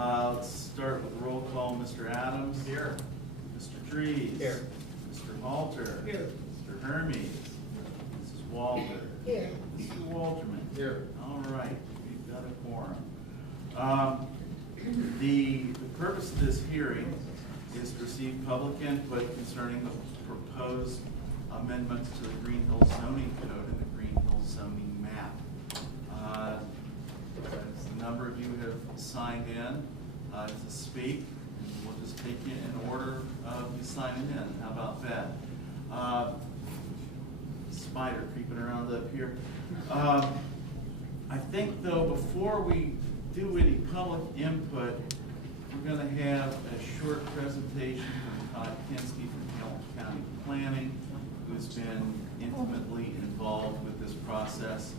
Let's start with roll call. Mr. Adams. Here. Mr. Dries. Here. Mr. Halter. Here. Mr. Hermes. Mrs. Walter. Here. Mr. Walterman. Here. All right, we've got a quorum. The purpose of this hearing is to receive public input concerning the proposed amendments to the Greenhills zoning code and the Greenhills zoning map. A number of you have signed in to speak, and we'll just take you in order of you signing in. How about that? Spider creeping around up here. I think, though, before we do any public input, we're going to have a short presentation from Todd Kinski from Hamilton County Planning, who's been intimately involved with this process,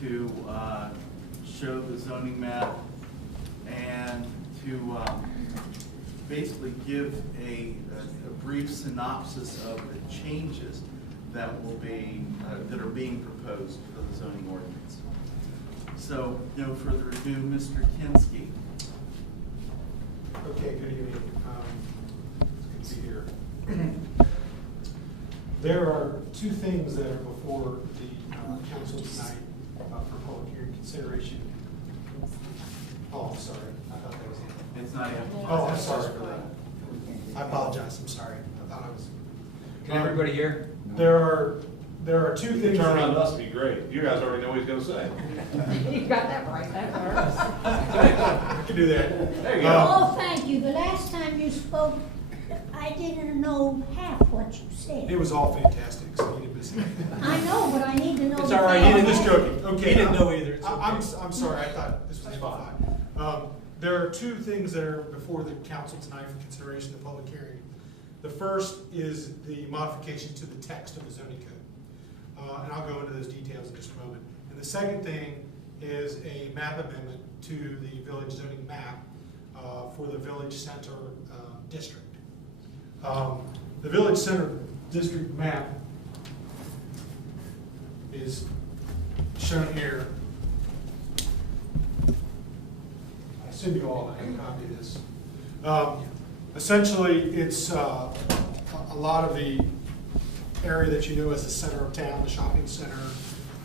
to show the zoning map and to basically give a brief synopsis of the changes that will be that are being proposed for the zoning ordinance. So, no further ado, Mr. Kinski. Okay, good evening. It's good to be here. There are two things that are before the council tonight for public hearing consideration. Oh, I'm sorry. I thought that was it. It's not yet. Oh, I'm sorry for that. I apologize. I'm sorry. I thought I was. Can everybody hear? There are two things. Turn around must be great. You guys already know what he's gonna say. You got that right, that works. I can do that. There you go. Oh, thank you. The last time you spoke, I didn't know half what you said. It was all fantastic, so you didn't miss it. I know, but I need to know. It's the all right. I'm facts. just joking. Okay. He didn't know either. It's I'm okay. sorry. I thought this was fine. There are two things that are before the council tonight for consideration of public hearing. The first is the modification to the text of the zoning code. And I'll go into those details in just a moment. And the second thing is a map amendment to the village zoning map for the village center district. The village center district map is shown here. I assume you all have a copy of this. Essentially, it's a lot of the area that you know as the center of town, the shopping center,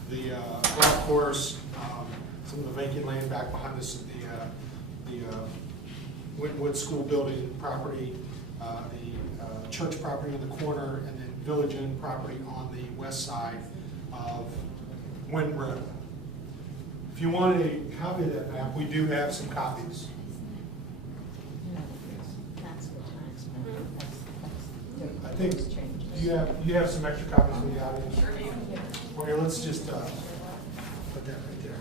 the golf course, some of the vacant land back behind us, the Winwood School building property, the church property on the corner, and then village-owned property on the west side of Wynn Road. If you want a copy of that map, we do have some copies. I think you have some extra copies for the audience. Well, here, let's just put that right there.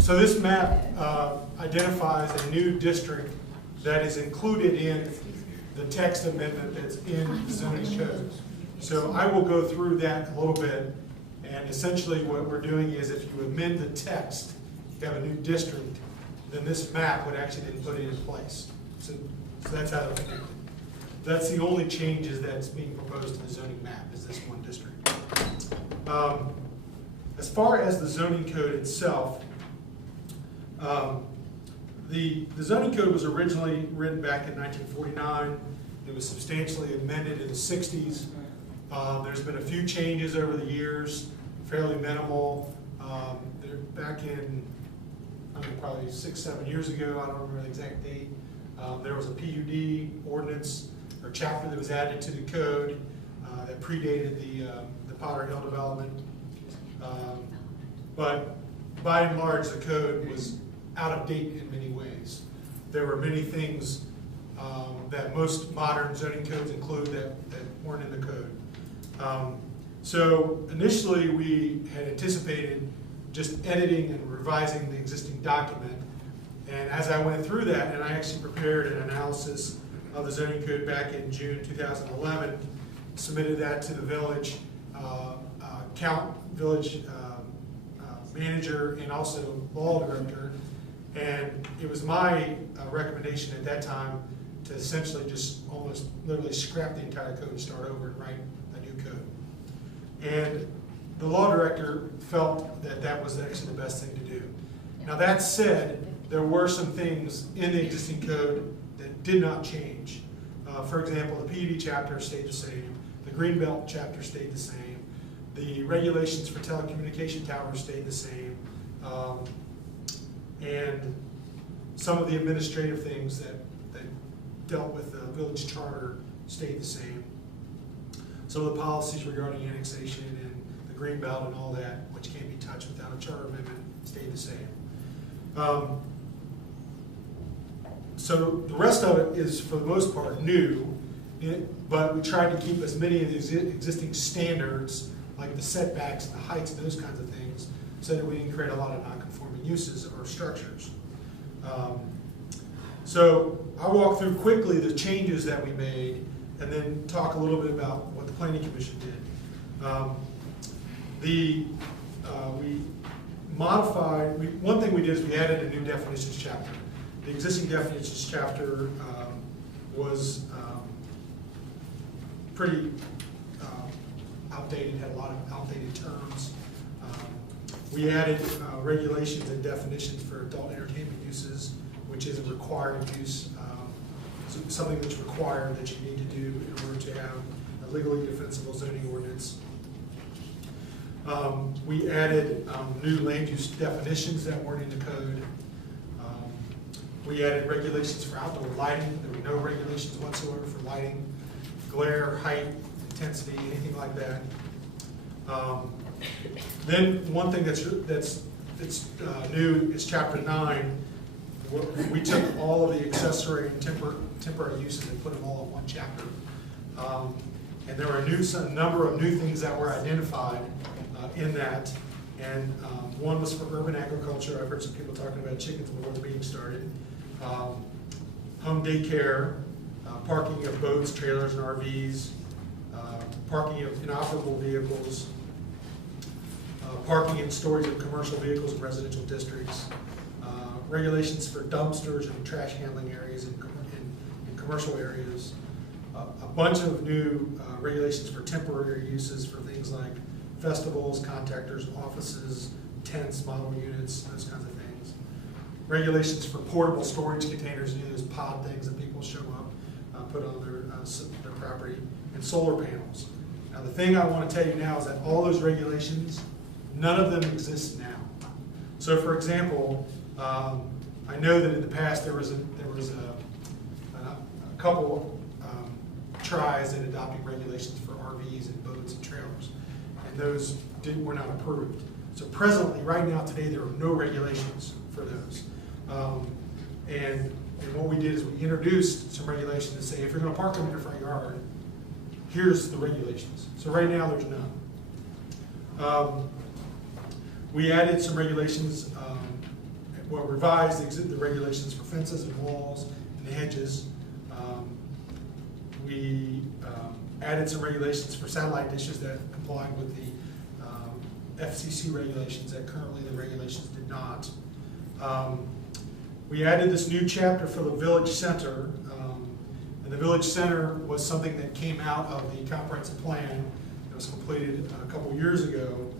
So this map identifies a new district that is included in the text amendment that's in the zoning code. So I will go through that a little bit, and essentially what we're doing is if you amend the text, you have a new district, then this map would actually then put it in place. So that's how it's connected. That's the only changes that's being proposed to the zoning map, is this one district. As far as the zoning code itself, the zoning code was originally written back in 1949. It was substantially amended in the 60s. There's been a few changes over the years, fairly minimal. Back in, probably 6-7 years ago, I don't remember the exact date, there was a PUD ordinance or chapter that was added to the code that predated the Potter Hill development. But by and large, the code was out of date in many ways. There were many things that most modern zoning codes include that weren't in the code. So initially, we had anticipated just editing and revising the existing document. And as I went through that, and I actually prepared an analysis of the zoning code back in June 2011, submitted that to the village village manager and also law director. And it was my recommendation at that time to essentially just almost literally scrap the entire code and start over and write a new code. And the law director felt that that was actually the best thing to do. Now that said, there were some things in the existing code that did not change. For example, the PUD chapter stayed the same, the Greenbelt chapter stayed the same, the regulations for telecommunication towers stayed the same, and some of the administrative things that dealt with the village charter stayed the same. Some of the policies regarding annexation and the Greenbelt and all that, which can't be touched without a charter amendment, stayed the same. So the rest of it is, for the most part, new, but we tried to keep as many of these existing standards, like the setbacks and the heights and those kinds of things, so that we didn't create a lot of non-conforming uses or structures. So I'll walk through quickly the changes that we made, and then talk a little bit about what the Planning Commission did. We modified, one thing we did is we added a new definitions chapter. The existing definitions chapter was pretty outdated, had a lot of outdated terms. We added regulations and definitions for adult entertainment uses, which is a required use, something that's required that you need to do in order to have a legally defensible zoning ordinance. We added new land use definitions that weren't in the code. We added regulations for outdoor lighting. There were no regulations whatsoever for lighting, glare, height, intensity, anything like that. Then one thing that's new is Chapter 9. We took all of the accessory and temporary uses and put them all in one chapter. And there were a number of new things that were identified in that. And one was for urban agriculture. I've heard some people talking about chickens before the meeting started. Home daycare, parking of boats, trailers, and RVs, parking of inoperable vehicles, parking and storage of commercial vehicles in residential districts, regulations for dumpsters and trash handling areas in commercial areas, a bunch of new regulations for temporary uses for things like festivals, contractors, offices, tents, model units, those kinds of things. Regulations for portable storage containers, those pod things that people show up, put on their property, and solar panels. Now the thing I want to tell you now is that all those regulations, none of them exist now. So for example, I know that in the past there was a couple tries at adopting regulations for RVs and boats and trailers, and those were not approved. So presently, right now, today, there are no regulations for those. And what we did is we introduced some regulations that say, if you're going to park them in your front yard, here's the regulations. So right now, there's none. We added some regulations, revised the regulations for fences and walls and hedges. We added some regulations for satellite dishes that complied with the FCC regulations that currently the regulations did not. We added this new chapter for the village center, and the village center was something that came out of the comprehensive plan that was completed a couple years ago,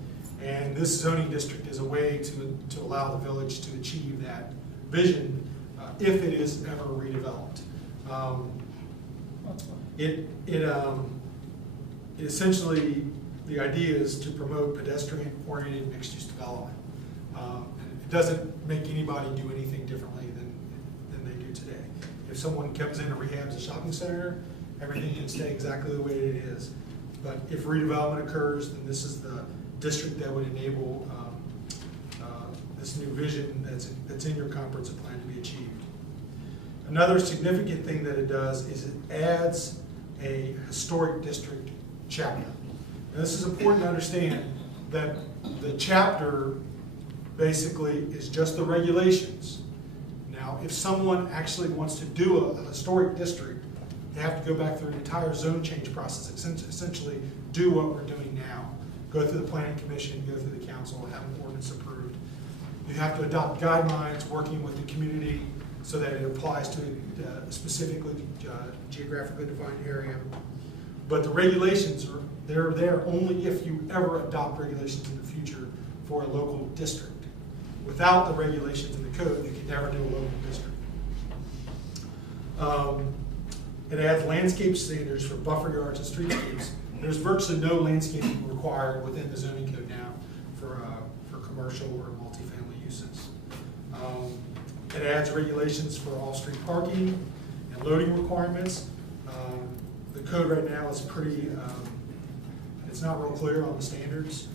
and this zoning district is a way to allow the village to achieve that vision if it is ever redeveloped. Essentially, the idea is to promote pedestrian-oriented mixed-use development. And it doesn't make anybody do anything differently than they do today. If someone comes in and rehabs a shopping center, everything can stay exactly the way it is. But if redevelopment occurs, then this is the district that would enable this new vision that's in your comprehensive plan to be achieved. Another significant thing that it does is it adds a historic district chapter. And this is important to understand that the chapter basically is just the regulations. Now, if someone actually wants to do a historic district, they have to go back through an entire zone change process, essentially do what we're doing now, go through the planning commission, go through the council, and have an ordinance approved. You have to adopt guidelines working with the community so that it applies to a specifically geographically defined area. But the regulations they're there only if you ever adopt regulations in the future for a local district. Without the regulations in the code, you can never do a local district. It adds landscape standards for buffer yards and streetscapes. There's virtually no landscaping required within the zoning code now for commercial or multifamily uses. It adds regulations for all-street parking and loading requirements. The code right now is pretty, it's not real clear on the standards.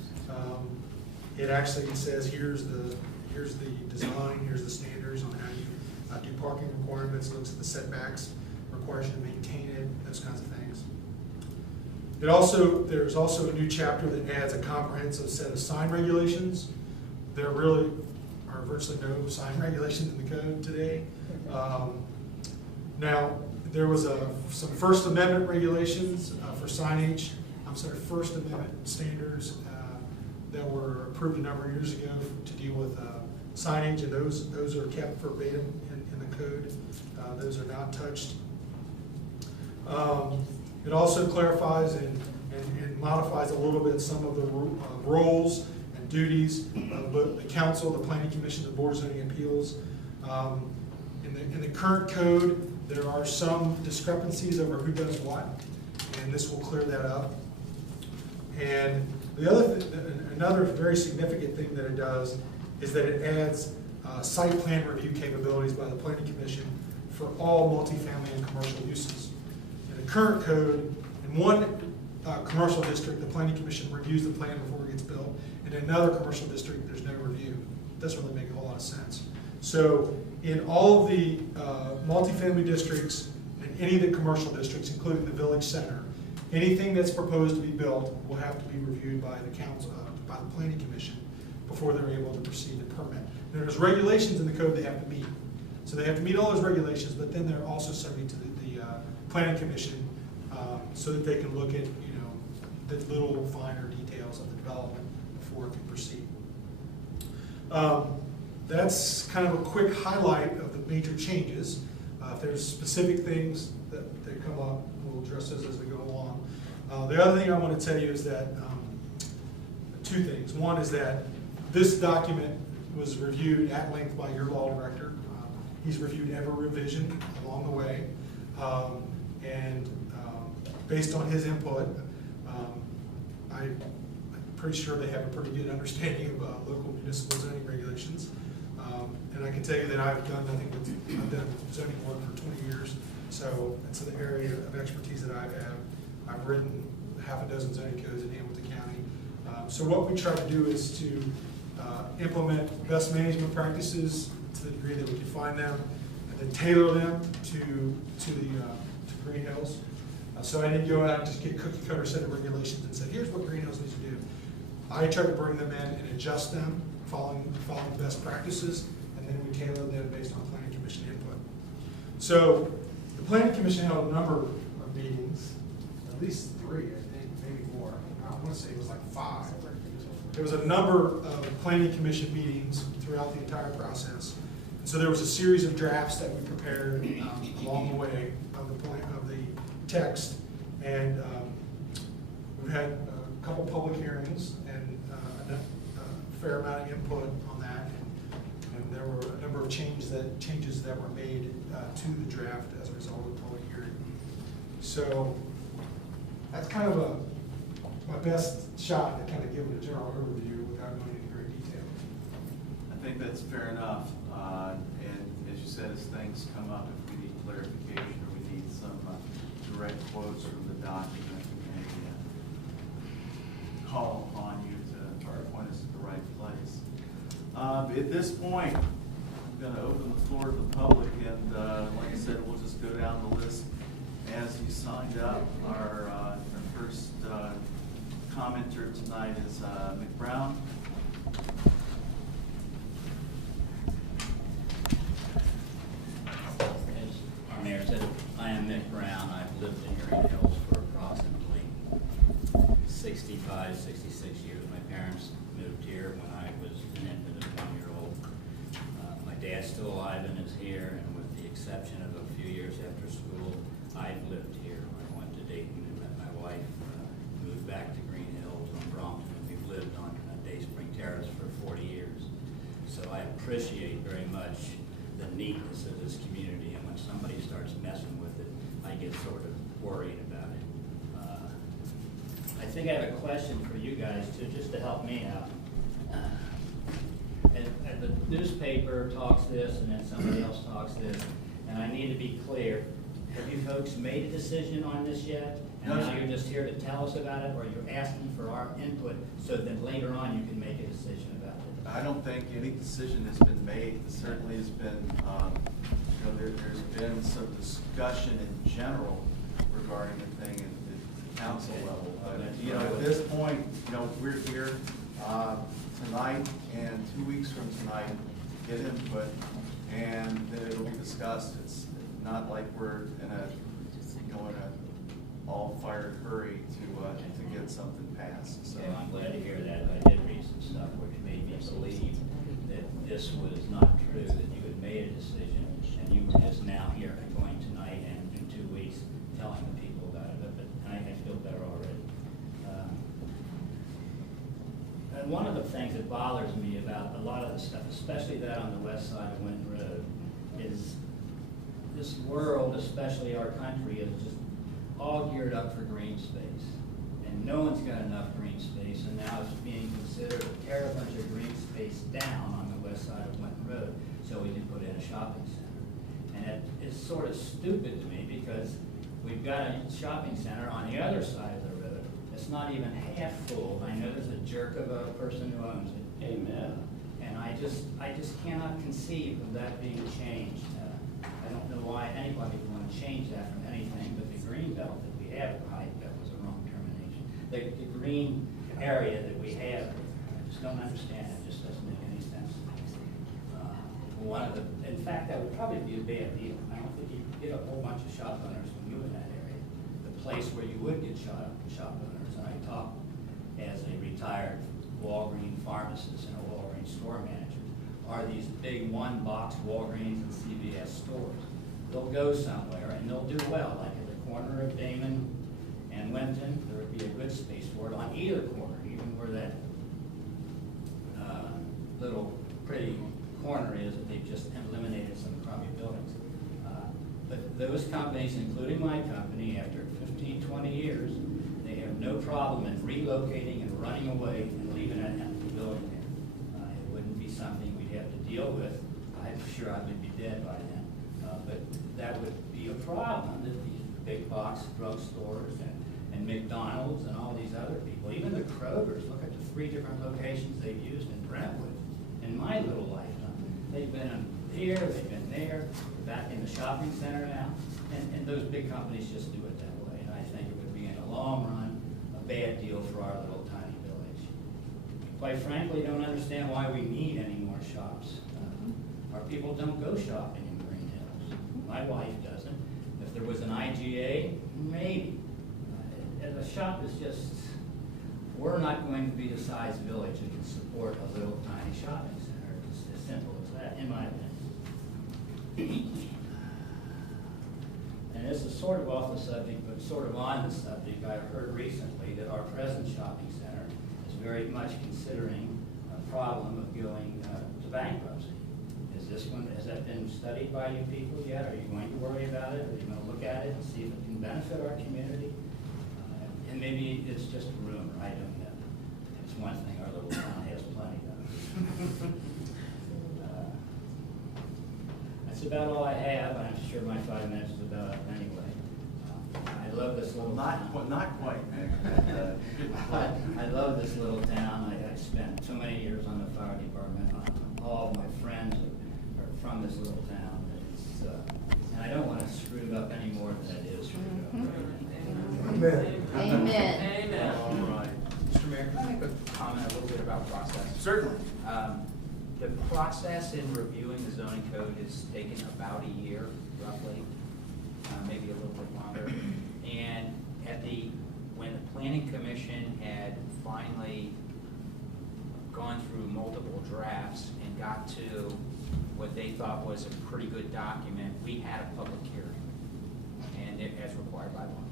It actually says here's the design, here's the standards on how you do parking requirements, looks at the setbacks, requires you to maintain it, those kinds of things. There's also a new chapter that adds a comprehensive set of sign regulations. There really are virtually no sign regulations in the code today. Now, there was some First Amendment regulations for signage, First Amendment standards that were approved a number of years ago to deal with signage, and those are kept verbatim in the code. Those are not touched. It also clarifies and modifies a little bit some of the roles and duties of both the council, the planning commission, the board of zoning appeals. In the current code, there are some discrepancies over who does what, and this will clear that up. And another very significant thing that it does is that it adds site plan review capabilities by the planning commission for all multifamily and commercial uses. In the current code, in one commercial district, the planning commission reviews the plan before it gets built. In another commercial district, there's no review. It doesn't really make a whole lot of sense. So in all of the multifamily districts and any of the commercial districts, including the village center, anything that's proposed to be built will have to be reviewed by the council, by the planning commission before they're able to proceed to permit. And there's regulations in the code they have to meet. So they have to meet all those regulations, but then they're also subject to the planning commission so that they can look at the little finer details of the development before it can proceed. That's kind of a quick highlight of the major changes. If there's specific things that come up, we'll address those as we go along. The other thing I want to tell you is that two things. One is that this document was reviewed at length by your law director. He's reviewed every revision along the way. Based on his input, I'm pretty sure they have a pretty good understanding of local municipal zoning regulations. And I can tell you that I've done zoning work for 20 years, so it's an area of expertise that I've written half a dozen zoning codes in Hamilton County. So what we try to do is to implement best management practices to the degree that we can find them, and then tailor them to Greenhills. So I didn't go out and just get cookie cutter set of regulations and say, here's what Greenhills needs to do. I try to bring them in and adjust them, following best practices, and then we tailor them based on planning commission input. So the planning commission held a number of meetings, at least 3, I think, maybe more. I want to say it was like 5. There was a number of planning commission meetings throughout the entire process. And so there was a series of drafts that we prepared along the way of the text, and we've had a couple public hearings and a fair amount of input on that, and there were a number of changes that were made to the draft as a result of the public hearing. So that's kind of my best shot at kind of giving a general overview without going into great detail. I think that's fair enough. And as you said, as things come up, if we need clarification or we need some direct quotes from the document, we may call upon you to point us to the right place. At this point, I'm going to open the floor to the public, and like I said, we'll just go down the list as you signed up. Our first commenter tonight is Mick Brown. As our mayor said, I am Mick Brown. I've lived in Greenhills for approximately 65 65, 66 years. My parents moved here when I was an infant of 1 year old. My dad's still alive and is here, and with the exception of a few years after school, I've lived here. I went to Dayton and met my wife, moved back to Greenhills on Brompton, and we've lived on Day Spring Terrace for 40 years. So I appreciate very much the neatness of this community, and when somebody starts messing with it, I get sort of worried about it. I think I have a question for you guys too, just to help me out. And the newspaper talks this, and then somebody else talks this, and I need to be clear. Have you folks made a decision on this yet? And No, now sir. you're just here to tell us about it, or you're asking for our input so that later on you can make a decision about it? I don't think any decision has been made. There certainly has been, there's been some discussion in general regarding the thing at the council level. But, at this point, we're here tonight and 2 weeks from tonight to get input, and then it'll be discussed. It's not like we're in a all-fired hurry to get something passed. So Okay, I'm glad to hear that. I did read some stuff which made me believe that this was not true, that you had made a decision, and you were just now here and going tonight and in 2 weeks telling the people about it, but I feel better already. And one of the things that bothers me about a lot of the stuff, especially that on the west side of Winton Road, is this world, especially our country, is just all geared up for green space. And no one's got enough green space, and now it's being considered to tear a bunch of green space down on the west side of Winton Road so we can put in a shopping center. And it is sort of stupid to me because we've got a shopping center on the other side of the road. It's not even half full. I know there's a jerk of a person who owns it. Amen. And I just cannot conceive of that being changed. I don't know why anybody would want to change that from anything but the green belt that we have. That was a wrong termination. The green area that we have, I just don't understand. It just doesn't make any sense. In fact, that would probably be a bad deal. I don't think you'd get a whole bunch of shop owners from you in that area. The place where you would get shop owners, and I talk as a retired Walgreens pharmacist and a Walgreens store manager, are these big one-box Walgreens and CVS stores. They'll go somewhere and they'll do well, like at the corner of Damon and Winton, there would be a good space for it on either corner, even where that little pretty corner is that they've just eliminated some crummy buildings. But those companies, including my company, after 15, 20 years, they have no problem in relocating and running away and leaving an empty building there. It wouldn't be something we'd have to deal with. I'm sure I would be dead by then. But that would be a problem that these big box drugstores and McDonald's and all these other people, even the Krogers, look at the 3 different locations they've used in Brentwood in my little lifetime. They've been here, they've been there, they're back in the shopping center now, and those big companies just do it that way. And I think it would be in the long run a bad deal for our little tiny village. Quite frankly, don't understand why we need any more shops. Our people don't go shopping in Greenhills. My wife doesn't. If there was an IGA, maybe. The shop is just, we're not going to be the size village that can support a little tiny shopping center. It's as simple as that, in my opinion. And this is sort of off the subject, but sort of on the subject. I've heard recently that our present shopping center is very much considering a problem of going to bankruptcy. Has that been studied by you people yet? Are you going to worry about it? Are you going to look at it and see if it can benefit our community? And maybe it's just a rumor, I don't know. It's one thing our little town has plenty of. That's about all I have. I'm sure my 5 minutes is about up anyway. I love this little town. not quite, man. I love this little town. I spent so many years on the fire department. All of my friends are from this little town. And I don't want to screw it up any more than it is screwed up. Amen. Amen. All right. Mr. Mayor, can I make a comment a little bit about process? Certainly. The process in reviewing the zoning code has taken about a year, roughly, maybe a little bit longer. And when the planning commission had finally gone through multiple drafts and got to what they thought was a pretty good document, we had a public hearing, and as required by law.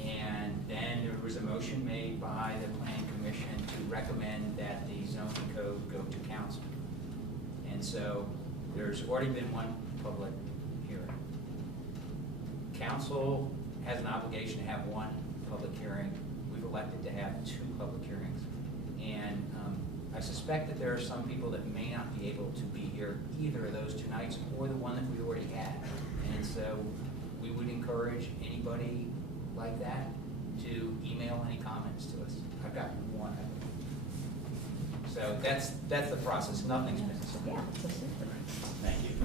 And then there was a motion made by the planning commission to recommend that the zoning code go to council. And so there's already been one public hearing. Council has an obligation to have one public hearing. We've elected to have 2 public hearings. And I suspect that there are some people that may not be able to be here either of those 2 nights or the one that we already had. And so we would encourage anybody like that to email any comments to us. I've gotten one of them. So that's the process. Nothing's been decided. Yeah, it's a secret. Thank you.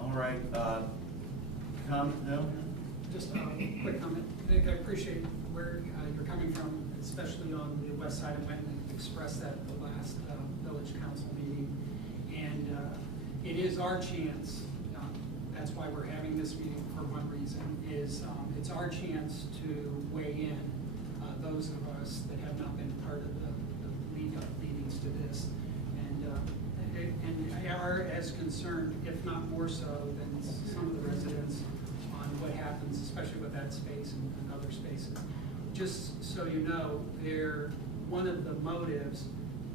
All right, comment, no? Just a quick comment. Nick, I appreciate where you're coming from, especially on the west side of Winton. Expressed that at the last village council meeting. And it is our chance, that's why we're having this meeting for one reason, is it's our chance to weigh in, those of us that have not been part of the lead-up meetings to this. And are as concerned, if not more so, than some of the residents on what happens, especially with that space and other spaces. Just so you know, one of the motives,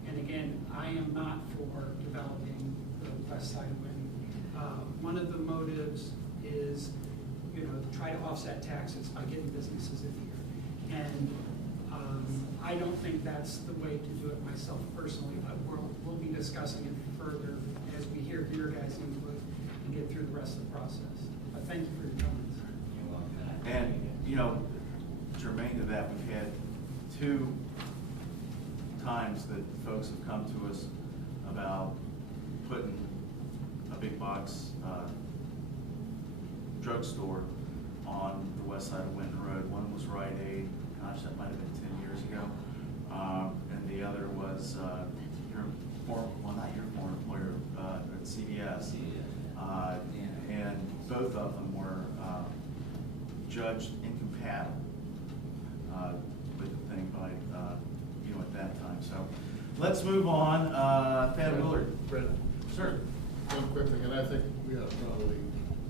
and again, I am not for developing the west side of Winton. One of the motives is, try to offset taxes by getting businesses in here. And I don't think that's the way to do it myself personally, but we'll be discussing it further as we hear your guys' input and get through the rest of the process. But thank you for your comments. You're welcome. And, germane to that, we've had 2 times that folks have come to us about putting a big box drugstore on the west side of Winton Road. One was Rite Aid, gosh, that might have been 10 years ago. And the other was your not your former employer, at CVS. And both of them were judged incompatible with the thing by, at that time. So let's move on. Thad Willard. Brendan. Sir. One quick thing, and I think we ought to probably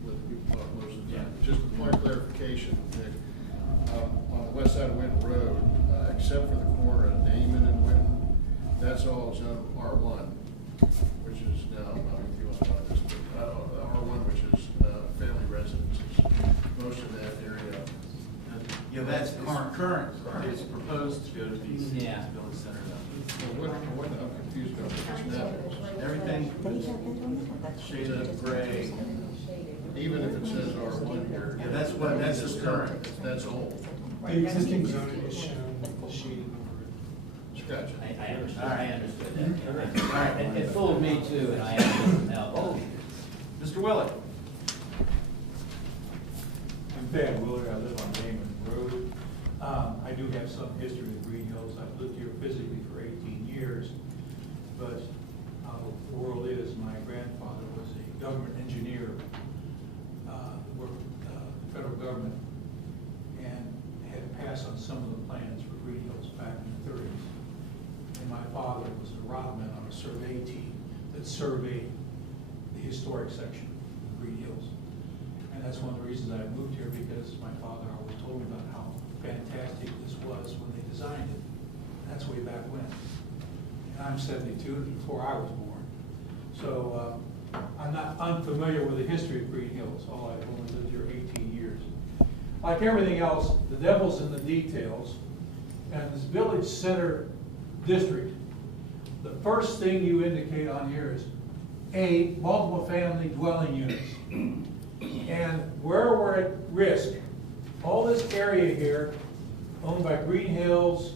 let people talk most of the time. Just a point of clarification, Nick. On the west side of Winton Road, except for the corner of Damon and Winton, that's all zone R1, which is now, I don't know if you want to know this, but R1, which is family residences. Most of that area. Yeah, that's current. It's proposed to go to be Yeah. Village Center. I'm confused about what this now is. Everything shaded gray. Even if it says R1 here. Yeah, that's just current. That's old. The existing zoning is shown shaded over Gotcha. I understood, All right. I understood that. All right. It fooled me too, and I understood now. Oh, Mr. Willett. I'm Thad Willard, I live on Damon Road. I do have some history with Greenhills. I've lived here physically for 18 years, but how the world is, my grandfather was a government engineer, worked with the federal government, and had passed on some of the plans for Greenhills back in the 30s. And my father was a rodman on a survey team that surveyed the historic section of Greenhills. And that's one of the reasons I moved here, because my father always told me about how fantastic this was when they designed it. That's way back when. And I'm 72, before I was born. So I'm not unfamiliar with the history of Greenhills, although I've only lived here 18 years. Like everything else, the devil's in the details. And this village center district, the first thing you indicate on here is A, multiple family dwelling units. And where we're at risk, all this area here, owned by Greenhills,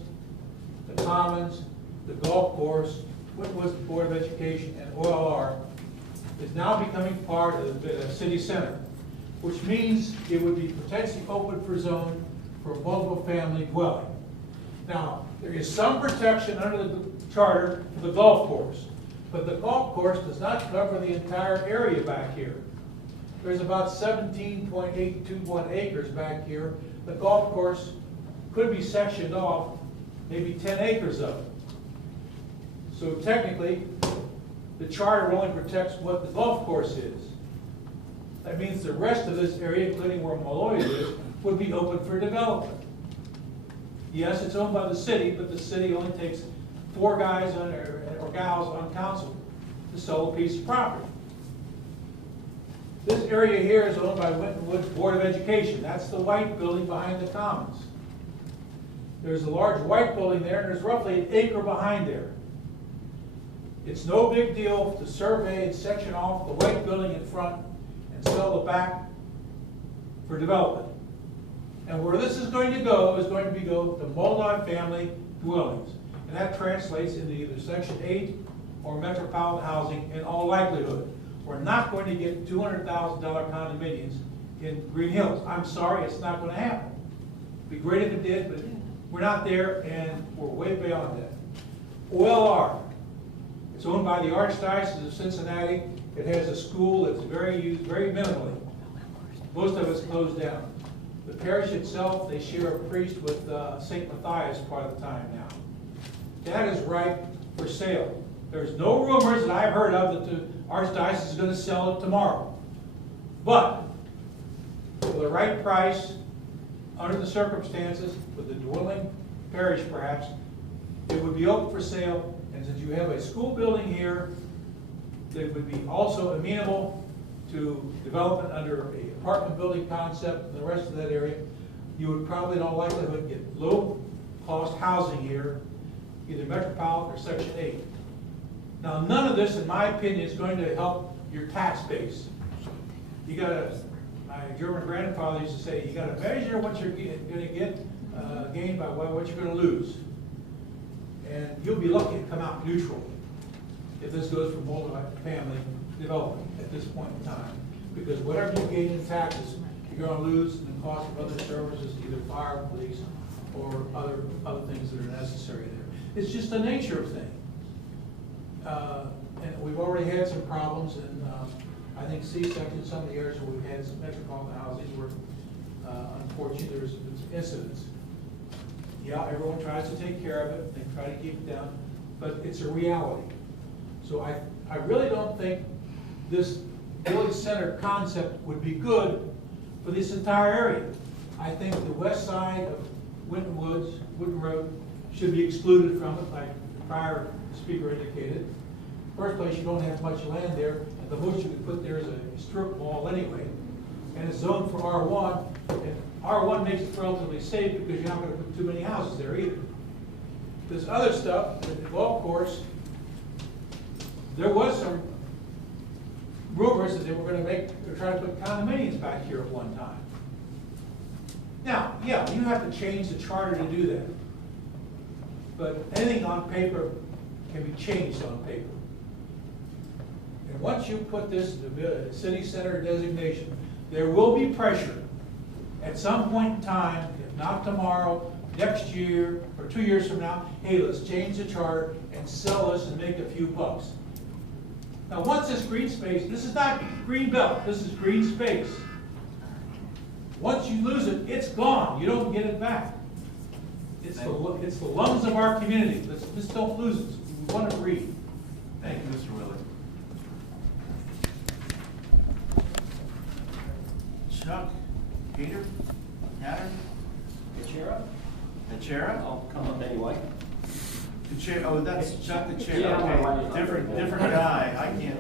the Commons, the golf course, Whitworth Board of Education, and OLR, is now becoming part of the city center, which means it would be potentially open for zone for multiple family dwelling. Now, there is some protection under the charter for the golf course, but the golf course does not cover the entire area back here. there's about 17.821 acres back here. The golf course could be sectioned off, maybe 10 acres of it. So technically, the charter only protects what the golf course is. That means the rest of this area, including where Malloy is, would be open for development. Yes, it's owned by the city, but the city only takes 4 guys or gals on council to sell a piece of property. This area here is owned by Winton Woods Board of Education. That's the white building behind the Commons. There's a large white building there, and there's roughly an acre behind there. It's no big deal to survey and section off the white building in front and sell the back for development. And where this is going to go is going to go to multi-family dwellings. And that translates into either Section 8 or metropolitan housing in all likelihood. We're not going to get $200,000 condominiums in Greenhills. I'm sorry, it's not going to happen. It'd be great if it did, but we're not there, and we're way beyond that. OLR. It's owned by the Archdiocese of Cincinnati. It has a school that's used very minimally. Most of it's closed down. The parish itself, they share a priest with St. Matthias part of the time now. That is ripe for sale. There's no rumors that I've heard of that the Archdiocese is going to sell it tomorrow. But for the right price, under the circumstances, with the dwindling parish perhaps, it would be open for sale. And since you have a school building here that would be also amenable to development under an apartment building concept in the rest of that area, you would probably in all likelihood get low-cost housing here, either metropolitan or Section 8. Now, none of this, in my opinion, is going to help your tax base. You gotta, my German grandfather used to say, you gotta measure what you're gonna get gained by what you're gonna lose. And you'll be lucky to come out neutral if this goes for multi-family development at this point in time. Because whatever you gain in taxes, you're going to lose in the cost of other services, either fire, police, or other things that are necessary there. It's just the nature of things. And we've already had some problems in, I think, C-section, some of the areas where we've had some metropolitan housing where, unfortunately, there's incidents. Yeah, everyone tries to take care of it, they try to keep it down, but it's a reality. So I really don't think this village center concept would be good for this entire area. I think the west side of Winton Road should be excluded from it, like the prior speaker indicated. First place, you don't have much land there, and the most you could put there is a strip mall anyway. And it's zoned for R1, and R1 makes it relatively safe because you're not going to put too many houses there either. This other stuff, the golf course, there was some rumors that they were going to try to put condominiums back here at one time. Now, yeah, you have to change the charter to do that. But anything on paper can be changed on paper. And once you put this in the city center designation, there will be pressure at some point in time, if not tomorrow, next year, or 2 years from now, hey, let's change the charter and sell this and make a few bucks. Now, once this green space, this is not green belt, this is green space. Once you lose it, it's gone. You don't get it back. It's the lungs of our community. Let's just don't lose it. We want to breathe. Thank you, Mr. Willett. Chuck, Peter, Hatter, Kachira? Kachira? I'll come up anyway. Kachira, oh, that's Chuck Kachira. Yeah, Okay, different guy. I can't.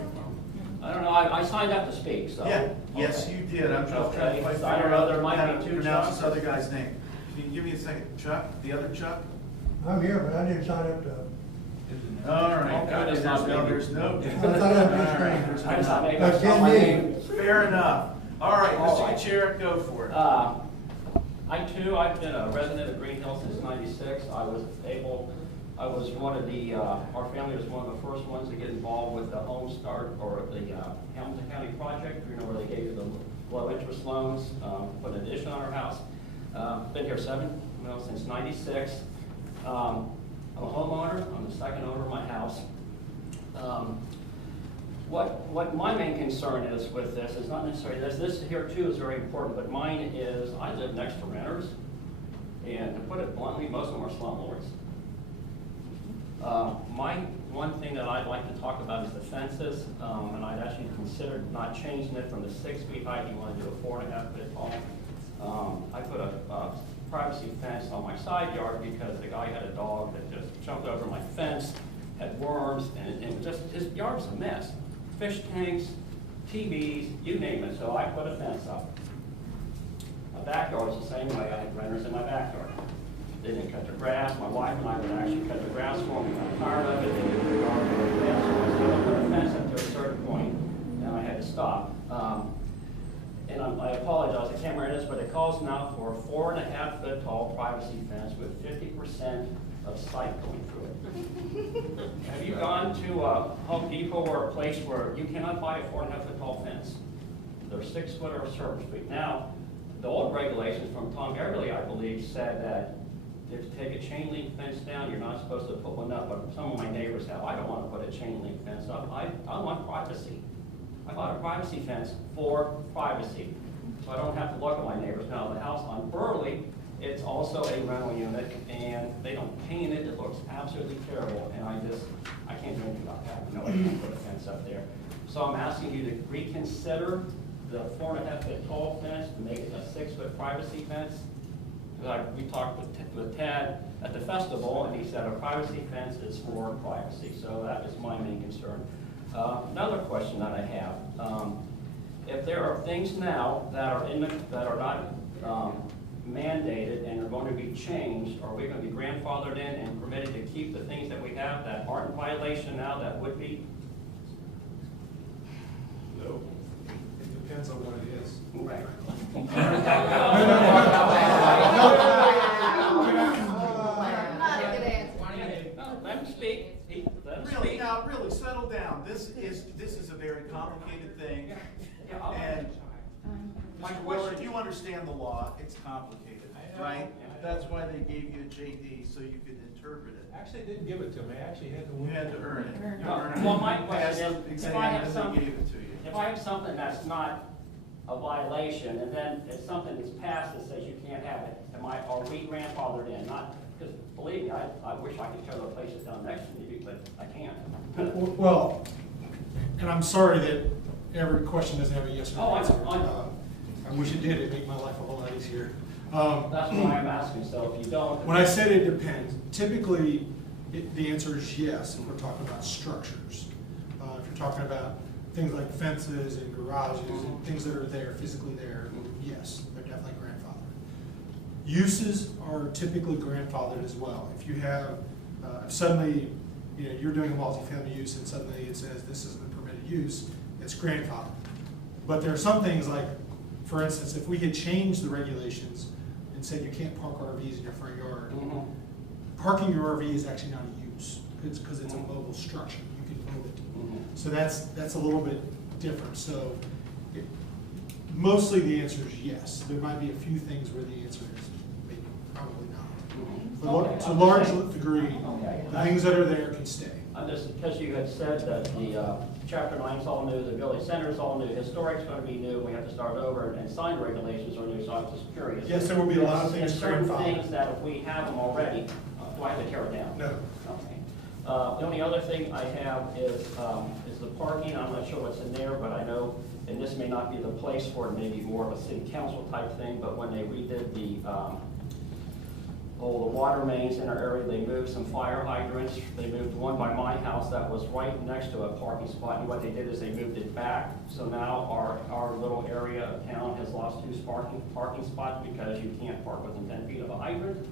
I don't know, I signed up to speak, so. Yeah, yes, Okay. you did. I'm just trying to Okay, figure I don't know, there out might how be to two pronounce Chucks. this other guy's name. Can you give me a second? Chuck, the other Chuck? I'm here, but I didn't sign up to. All right. Okay, that's not There's maybe. no. I thought I'd be All right, screened. there's I just thought no- maybe I saw my name. Fair enough. All right, All Mr. right. Kachira, go for it. I've been a resident of Greenhills since '96. I was one of the, our family was one of the first ones to get involved with the Home Start, or the Hamilton County project, you know, where they gave you the low interest loans, put an addition on our house. Been here since '96. I'm a homeowner, I'm the second owner of my house. What my main concern is with this is not necessarily this. This here too is very important, but mine is I live next to renters, and to put it bluntly, most of them are slumlords. My one thing that I'd like to talk about is the fences, and I'd actually considered not changing it from the 6 feet height. You want to do a 4.5 foot tall. I put a privacy fence on my side yard because the guy had a dog that just jumped over my fence, had worms, and just his yard's a mess. Fish tanks, TVs, you name it. So I put a fence up. My backyard's the same way. I had renters in my backyard. They didn't cut their grass. My wife and I would actually cut the grass for them. I got tired of it. They didn't do the yard for the fence. So I still put a fence up to a certain point, and I had to stop. And I apologize, I can't remember this, but it calls now for a 4.5 foot tall privacy fence with 50% of sight going through it. Have you gone to Home Depot or a place where you cannot buy a 4.5 foot tall fence? They're 6 foot or Service Street. Now, the old regulations from Tom Everly, I believe, said that if you take a chain link fence down, you're not supposed to put one up, but some of my neighbors have. I don't want to put a chain link fence up. I want privacy. I bought a privacy fence for privacy, so I don't have to look at my neighbors. Now, the house on Burley, it's also a rental unit, and they don't paint it. It looks absolutely terrible, and I can't do anything about that. No, I can't put a fence up there. So I'm asking you to reconsider the 4.5 foot tall fence to make it a 6 foot privacy fence. We talked with Ted at the festival, and he said a privacy fence is for privacy. So that is my main concern. Another question that I have: if there are things now that are not mandated and are going to be changed, are we going to be grandfathered in and permitted to keep the things that we have that aren't in violation now that would be? No. It depends on what it is. Okay. Let him speak. Let him Really, speak. now, really, settle down. This is a very complicated thing. And Mike Willard, you understand the law. It's complicated, right? That's why they gave you a JD, so you could interpret it. Actually, they didn't give it to me. I actually had to. You had to earn it. You No, earned it. well, my You passed question the is, exam, if I have and some- they gave it to you. If I have something that's not a violation, and then if something is passed that says you can't have it, are we grandfathered in? Not, because believe me, I wish I could tear the places down next to me, but I can't. Well, and I'm sorry that every question doesn't have a yes or no Oh, answer. I know. I wish it did. It'd make my life a whole lot easier. That's why I'm asking, so if you don't. When I said it depends, typically the answer is yes if we're talking about structures. If you're talking about things like fences and garages and things that are there, physically there, yes, they're definitely grandfathered. Uses are typically grandfathered as well. If you have, if suddenly, you're doing a multifamily use and suddenly it says this isn't a permitted use, it's grandfathered. But there are some things like, for instance, if we had changed the regulations and said you can't park RVs in your front yard, parking your RV is actually not a use. It's because it's a mobile structure. You can move it. So that's a little bit different. So mostly the answer is yes. There might be a few things where the answer is maybe probably not. But to a large degree, the things that are there can stay. Just because you had said that the Chapter 9 is all new, the Village Center is all new, Historic's going to be new, we have to start over, and sign regulations are new, so I'm just curious. Yes, there will be a lot of things There's certain grandfathered. things that if we have them already, do I have to tear it down? No. Okay. The only other thing I have is the parking. I'm not sure what's in there, but I know, and this may not be the place for it, maybe more of a city council type thing, but when they redid the water mains in our area, they moved some fire hydrants. They moved one by my house that was right next to a parking spot, and what they did is they moved it back. So now our little area of town has lost 2 parking spots because you can't park within 10 feet of a hydrant.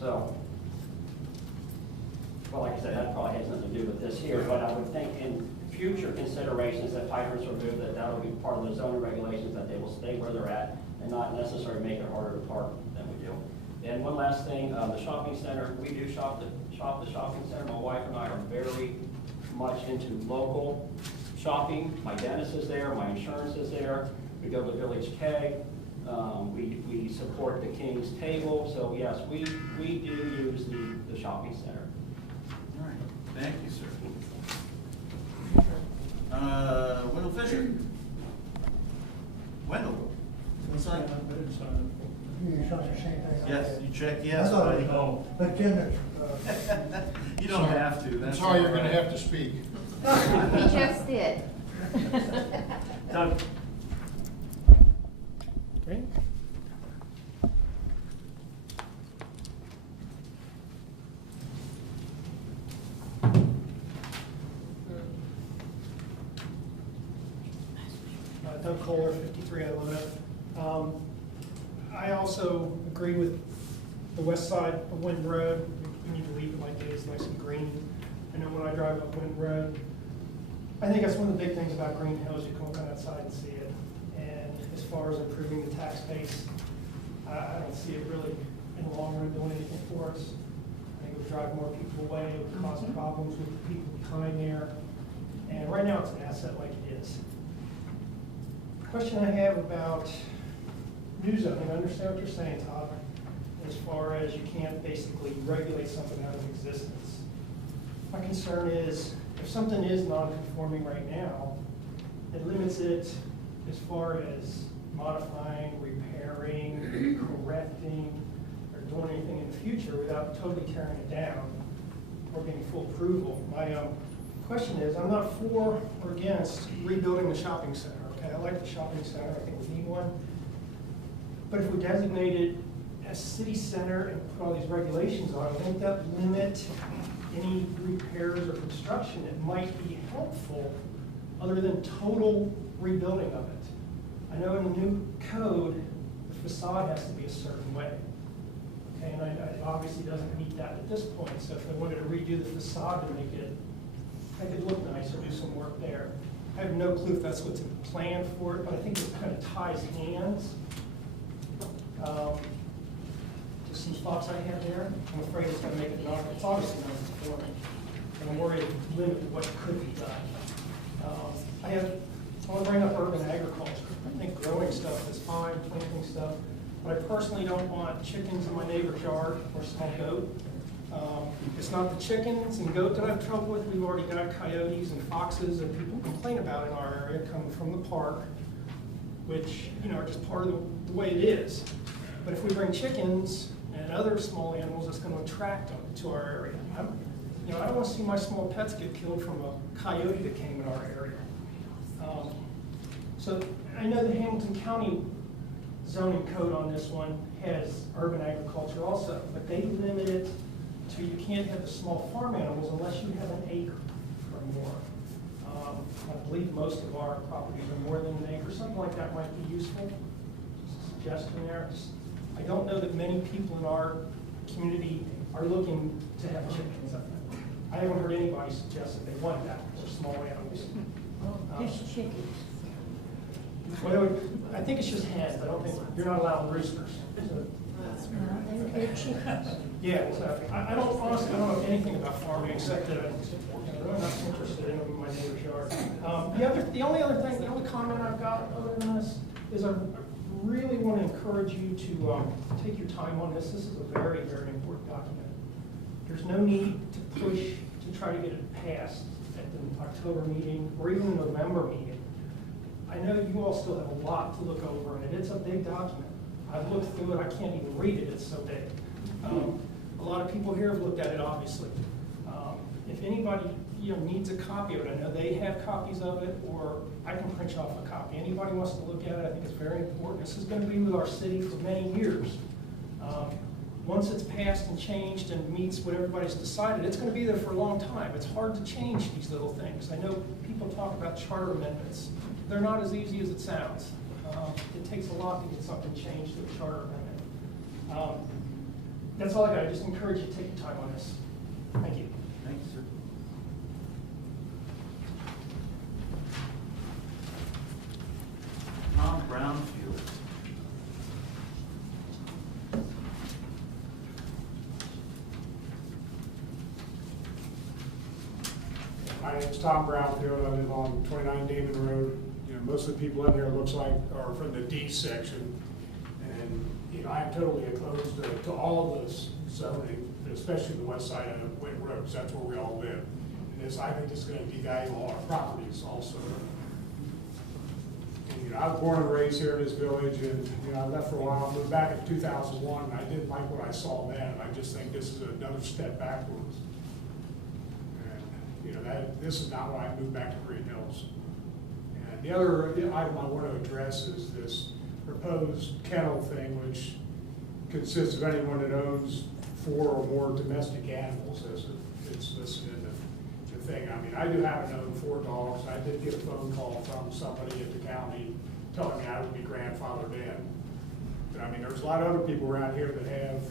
So, well, like I said, that probably has nothing to do with this here, but I would think in future considerations that hydrants are moved, that'll be part of the zoning regulations, that they will stay where they're at and not necessarily make it harder to park than we do. And one last thing, the shopping center, we do shop the shopping center. My wife and I are very much into local shopping. My dentist is there, my insurance is there. We go to Village K. We support the King's Table. So yes, we do use the shopping center. All right, thank you, sir. Wendell Fisher. Wendell. What's that? You saw the same thing. Yes, you check I yes, thought buddy. it was, but then, You don't have to. That's Sorry, you're all gonna right. have to speak. He just did. Doug. Okay. Doug Kohler, 53 Ilona. I also agree with the west side of Wind Road. We need to leave it like it is, nice and green. I know when I drive up Wind Road, I think that's one of the big things about Greenhills. You can look on that side and see it. And as far as improving the tax base, I don't see it really in the long run doing anything for us. I think it would drive more people away, it would cause problems with the people behind there. And right now it's an asset like it is. Question I have about new zoning, I understand what you're saying, Todd, as far as you can't basically regulate something out of existence. My concern is, if something is non-conforming right now, it limits it as far as modifying, repairing, correcting, or doing anything in the future without totally tearing it down or getting full approval. My question is, I'm not for or against rebuilding the shopping center, okay? I like the shopping center, I think we need one. But if we designate it as city center and put all these regulations on it, won't that limit any repairs or construction that might be helpful other than total rebuilding of it? I know in the new code, the facade has to be a certain way. Okay, and it obviously doesn't meet that at this point, so if they wanted to redo the facade to make it look nice or do some work there. I have no clue if that's what's planned for it, but I think it kind of ties hands. Just some thoughts I have there. I'm afraid it's going to make it not, it's obviously not conforming. And I'm worried it limits what could be done. I want to bring up urban agriculture. I think growing stuff is fine, planting stuff, but I personally don't want chickens in my neighbor's yard or small goat. It's not the chickens and goat that I have trouble with. We've already got coyotes and foxes that people complain about in our area coming from the park, which, you know, are just part of the way it is. But if we bring chickens and other small animals, it's going to attract them to our area. I don't want to see my small pets get killed from a coyote that came in our area. So I know the Hamilton County zoning code on this one has urban agriculture also, but they limit it to you can't have the small farm animals unless you have an acre or more. I believe most of our properties are more than an acre. Something like that might be useful. Just a suggestion there. I don't know that many people in our community are looking to have chickens. I haven't heard anybody suggest that they want that for small animals. Just chickens. Well, I think it's just hens. I don't think, you're not allowing roosters. So, They're chickens. yeah, so I don't, honestly, I don't know anything about farming except that I'm really not interested in them in my neighbor's yard. The only comment I've got other than this is I really want to encourage you to take your time on this. This is a very, very important document. There's no need to push to try to get it passed at the October meeting or even the November meeting. I know you all still have a lot to look over, and it's a big document. I've looked through it, I can't even read it, it's so big. A lot of people here have looked at it, obviously. If anybody needs a copy of it, I know they have copies of it, or I can print you off a copy. Anybody wants to look at it, I think it's very important. This is going to be with our city for many years. Once it's passed and changed and meets what everybody's decided, it's going to be there for a long time. It's hard to change these little things. I know people talk about charter amendments. They're not as easy as it sounds. It takes a lot to get something changed to a charter amendment. That's all I got. I just encourage you to take your time on this. Thank you. Thank you, sir. Tom Brownfield. My name's Tom Brownfield. I live on 29 Damon Road. Most of the people in here, it looks like, are from the D section. And, I'm totally opposed to all of this zoning, especially the west side of Wind Road, because that's where we all live. And I think this is gonna devalue a lot of properties also. And, I was born and raised here in this village, and, I left for a while, moved back in 2001, and I didn't like what I saw then, and I just think this is another step backwards. And, this is not why I moved back to Greenhills. And the other item I want to address is this proposed kennel thing, which consists of anyone that owns 4 or more domestic animals, as it's listed in the thing. I mean, I do happen to own 4 dogs. I did get a phone call from somebody at the county telling me I would be grandfathered in. But I mean, there's a lot of other people around here that have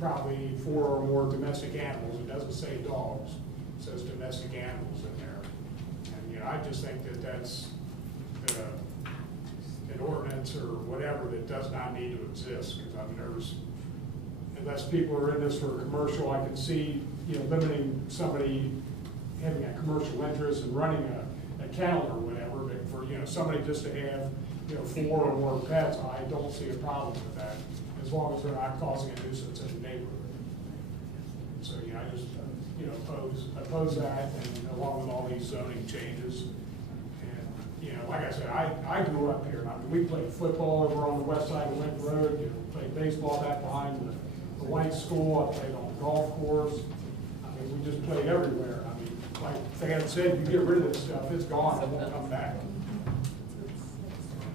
probably 4 or more domestic animals. It doesn't say dogs, it says domestic animals in there. And, I just think that that's an ordinance or whatever that does not need to exist. Because I mean, unless people are in this for commercial, I can see, limiting somebody having a commercial interest and running a kennel or whatever, but for, somebody just to have, 4 or more pets, I don't see a problem with that, as long as they're not causing a nuisance in the neighborhood. So, I just, oppose that, and along with all these zoning changes. And, like I said, I grew up here, and I mean, we played football over on the west side of Winton Road, played baseball back behind the White School, I played on the golf course. I mean, we just played everywhere. I mean, like Thad said, you get rid of this stuff, it's gone, it won't come back.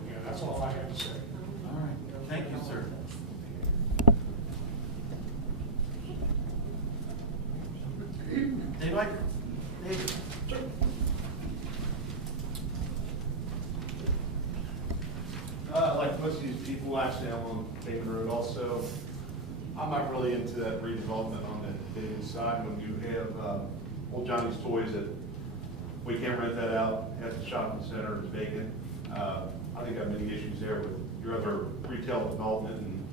Yeah, that's all I have to say. All right, thank you, sir. Dave, David. Like most of these people, actually, I'm on David Road also. I'm not really into that redevelopment on the David side. When you have old Johnny's Toys that we can't rent that out at the shopping center, it's vacant. I think I have many issues there with your other retail development. And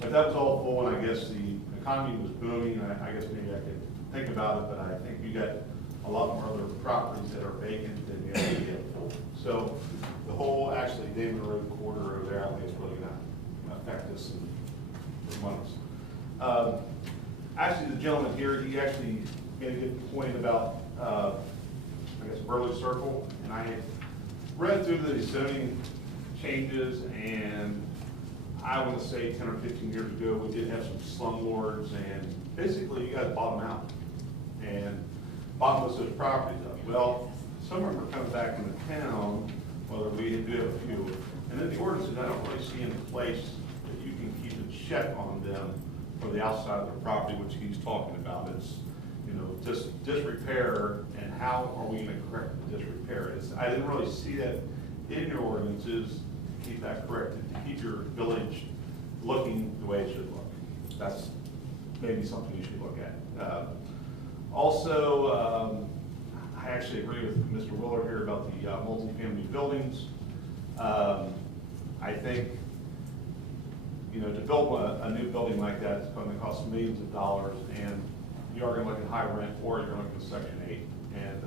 if that was all full and I guess the economy was booming, I guess maybe I could think about it, but I think you got a lot more other properties that are vacant than you actually get full. So the whole, actually, David Road corridor over there, I think it's really gonna affect us in months. Actually, the gentleman here, he actually made a good point about, I guess, Burley Circle, and I had read through the zoning changes, and I want to say 10 or 15 years ago, we did have some slumlords, and basically you guys bought them out and bought most of those properties up. Well, some of them are coming back into town, whether we do have a few, and then the ordinances, I don't really see in place that you can keep a check on them for the outside of the property, which he's talking about. It's, just disrepair, and how are we gonna correct the disrepair? I didn't really see that in your ordinances to keep that corrected, to keep your village looking the way it should look. That's maybe something you should look at. Also, I actually agree with Mr. Willer here about the multifamily buildings. I think, to build a new building like that, it's going to cost millions of dollars, and you are going to look at high rent, or you're going to look at Section 8. And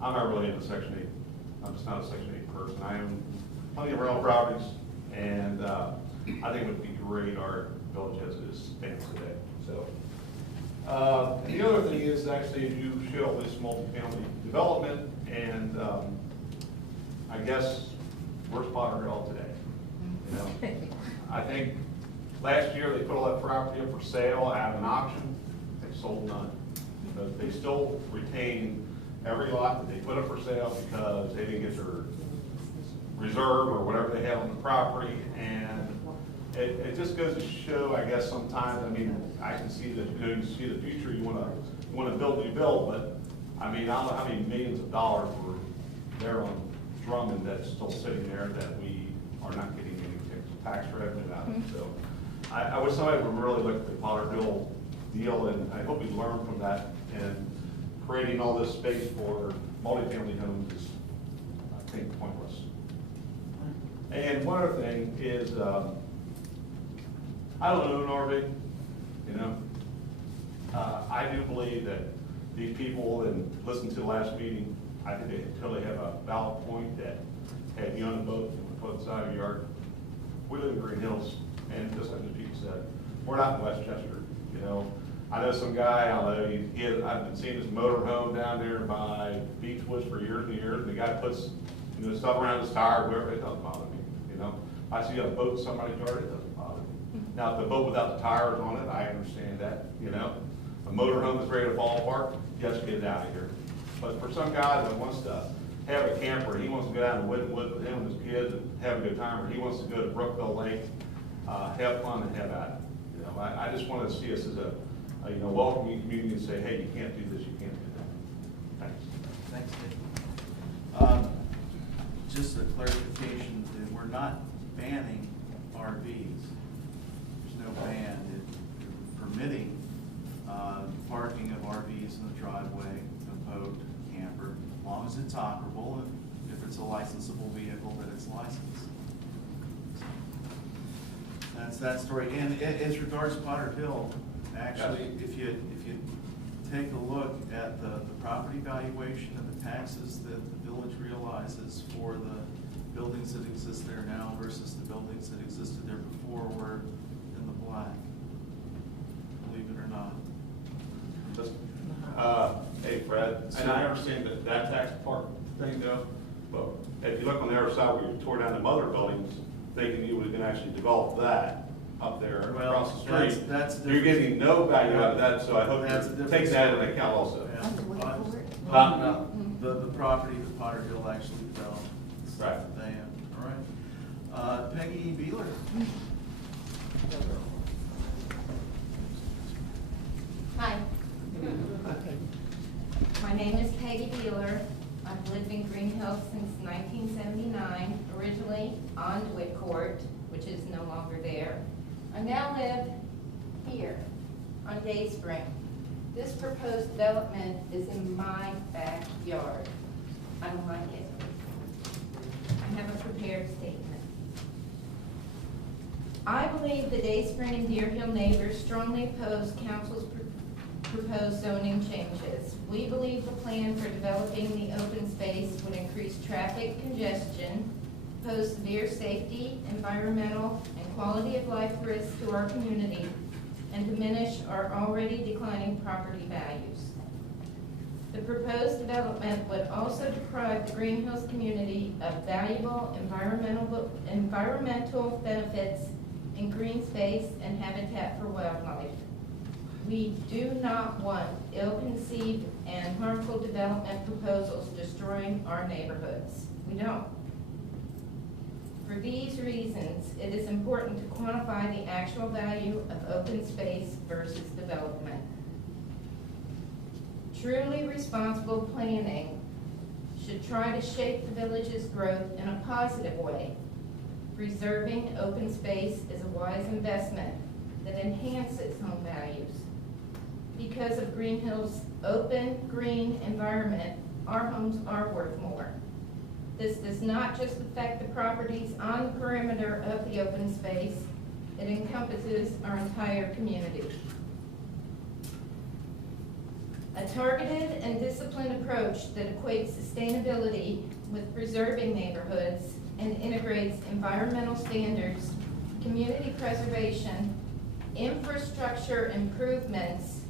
I'm not really into Section 8. I'm just not a Section 8 person. I own plenty of rental properties, and I think it would be great our village as it stands today. So, and the other thing is actually, if you show this multifamily development, and I guess where's Potter Hill today? I think last year they put all that property up for sale at an auction. They sold none. But they still retain every lot that they put up for sale because they didn't get their reserve or whatever they have on the property. And it just goes to show, I guess, sometimes, I mean, I can see that, you see the future, you want to build, you build, but I mean, I don't know how many millions of dollars were there on Drummond that's still sitting there that we are not getting any tax revenue out of. So I wish somebody would really look at the Potter Hill deal, and I hope we learn from that, and creating all this space for multifamily homes is, I think, pointless. And one other thing is, I don't own an RV, I do believe that these people, and listen to the last meeting, I think they totally have a valid point that, hey, if you own a boat, you want to put it inside your yard. We live in Greenhills, and just like the people said, we're not in Westchester, I know some guy, I don't know, I've been seeing this motor home down there by Beechwoods for years and years, and the guy puts, stuff around his tire, wherever, it doesn't bother me, I see a boat in somebody's yard, it doesn't bother me. Now, if the boat without the tires on it, I understand that, A motor home is ready to fall apart, just get it out of here. But for some guy that wants to have a camper, he wants to go down to Wooden with him and his kids and have a good time, or he wants to go to Brookville Lake, have fun and have at it. I just want to see us as a welcoming community and say, hey, you can't do this, you can't do that. Thanks. Thanks, Dave. Just a clarification, that we're not banning RVs. There's no ban. It's permitting parking of RVs in the driveway, a boat, camper, as long as it's operable, and if it's a licensable vehicle, that it's licensed. That's that story. And as regards Potter Hill, actually, if you take a look at the property valuation and the taxes that the village realizes for the buildings that exist there now versus the buildings that existed there before, we're in the black. Believe it or not. Hey, Fred, and I understand that tax part thing though, but if you look on the other side where you tore down the mother buildings, thinking you was gonna actually develop that up there across the street. That's you're getting no value out of that, so I hope that's you take that into account also. The property that Potter Hill actually developed. Right. All right. Peggy E. Beeler. Hi. My name is Peggy Beeler. I've lived in Greenhills since 1979, originally on DeWitt Court, which is no longer there. I now live here on Day Spring. This proposed development is in my backyard. I don't like it. I have a prepared statement. I believe the Day Spring and Deer Hill neighbors strongly oppose council's proposed zoning changes. We believe the plan for developing the open space would increase traffic congestion, pose severe safety, environmental, and quality of life risks to our community, and diminish our already declining property values. The proposed development would also deprive the Greenhills community of valuable environmental benefits in green space and habitat for wildlife. We do not want ill-conceived and harmful development proposals destroying our neighborhoods. We don't. For these reasons, it is important to quantify the actual value of open space versus development. Truly responsible planning should try to shape the village's growth in a positive way. Preserving open space is a wise investment that enhances home values. Because of Greenhills' open, green environment, our homes are worth more. This does not just affect the properties on the perimeter of the open space, it encompasses our entire community. A targeted and disciplined approach that equates sustainability with preserving neighborhoods and integrates environmental standards, community preservation, infrastructure improvements,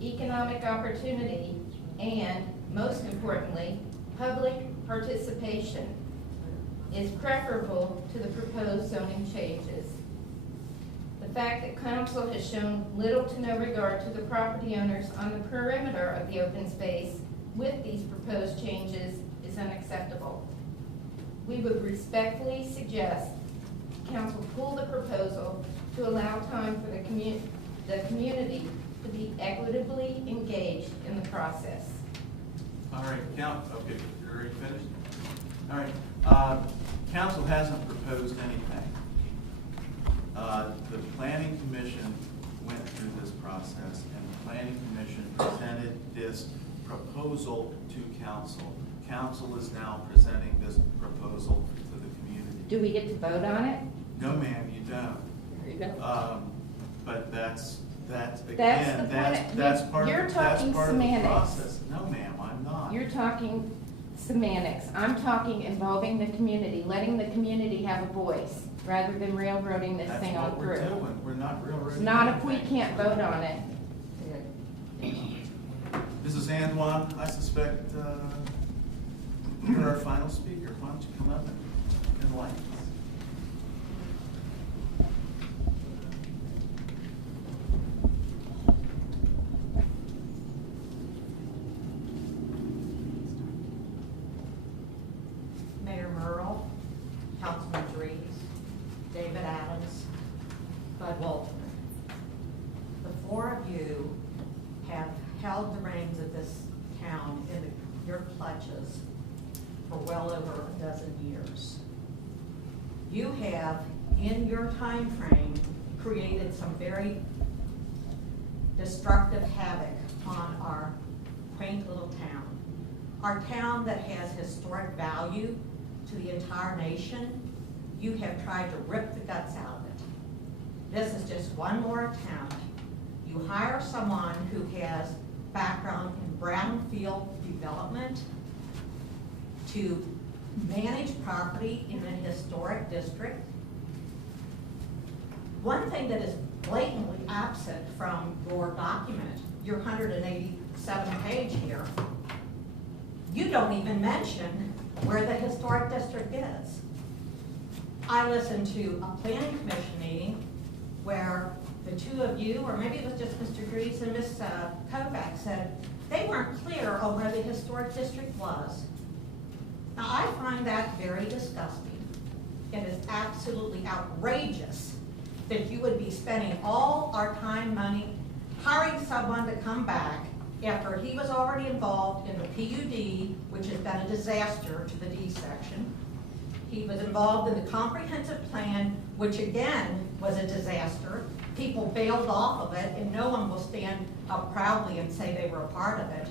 economic opportunity, and, most importantly, public participation is preferable to the proposed zoning changes. The fact that council has shown little to no regard to the property owners on the perimeter of the open space with these proposed changes is unacceptable. We would respectfully suggest council pull the proposal to allow time for the community to be equitably engaged in the process. All right, okay, you're already finished? All right, council hasn't proposed anything. The planning commission went through this process, and the planning commission presented this proposal to council. Council is now presenting this proposal to the community. Do we get to vote on it? No, ma'am, you don't. There you go. But that's That's again, the that's point. that's part You're of that's talking part semantics. of the process. No, ma'am, I'm not. You're talking semantics. I'm talking involving the community, letting the community have a voice, rather than railroading this thing on through. That's what we're doing. We're not railroading. Not if we anything. can't vote on it. Mrs. Antoine, I suspect you're our final speaker. Why don't you come up and enlighten us? Mayor Merle, Councilman Dries, David Adams, Bud Walton. The four of you have held the reins of this town in your clutches for well over a dozen years. You have, in your time frame, created some very destructive havoc on our quaint little town. Our town that has historic value to the entire nation, you have tried to rip the guts out of it. This is just one more attempt. You hire someone who has background in brownfield development to manage property in a historic district. One thing that is blatantly absent from your document, your 187 page here, you don't even mention where the historic district is. I listened to a planning commission meeting where the two of you, or maybe it was just Mr. Dries and Ms. Kovac, said they weren't clear on where the historic district was. Now, I find that very disgusting. It is absolutely outrageous that you would be spending all our time, money, hiring someone to come back after he was already involved in the PUD, which has been a disaster to the D section. He was involved in the comprehensive plan, which again was a disaster. People bailed off of it, and no one will stand up proudly and say they were a part of it.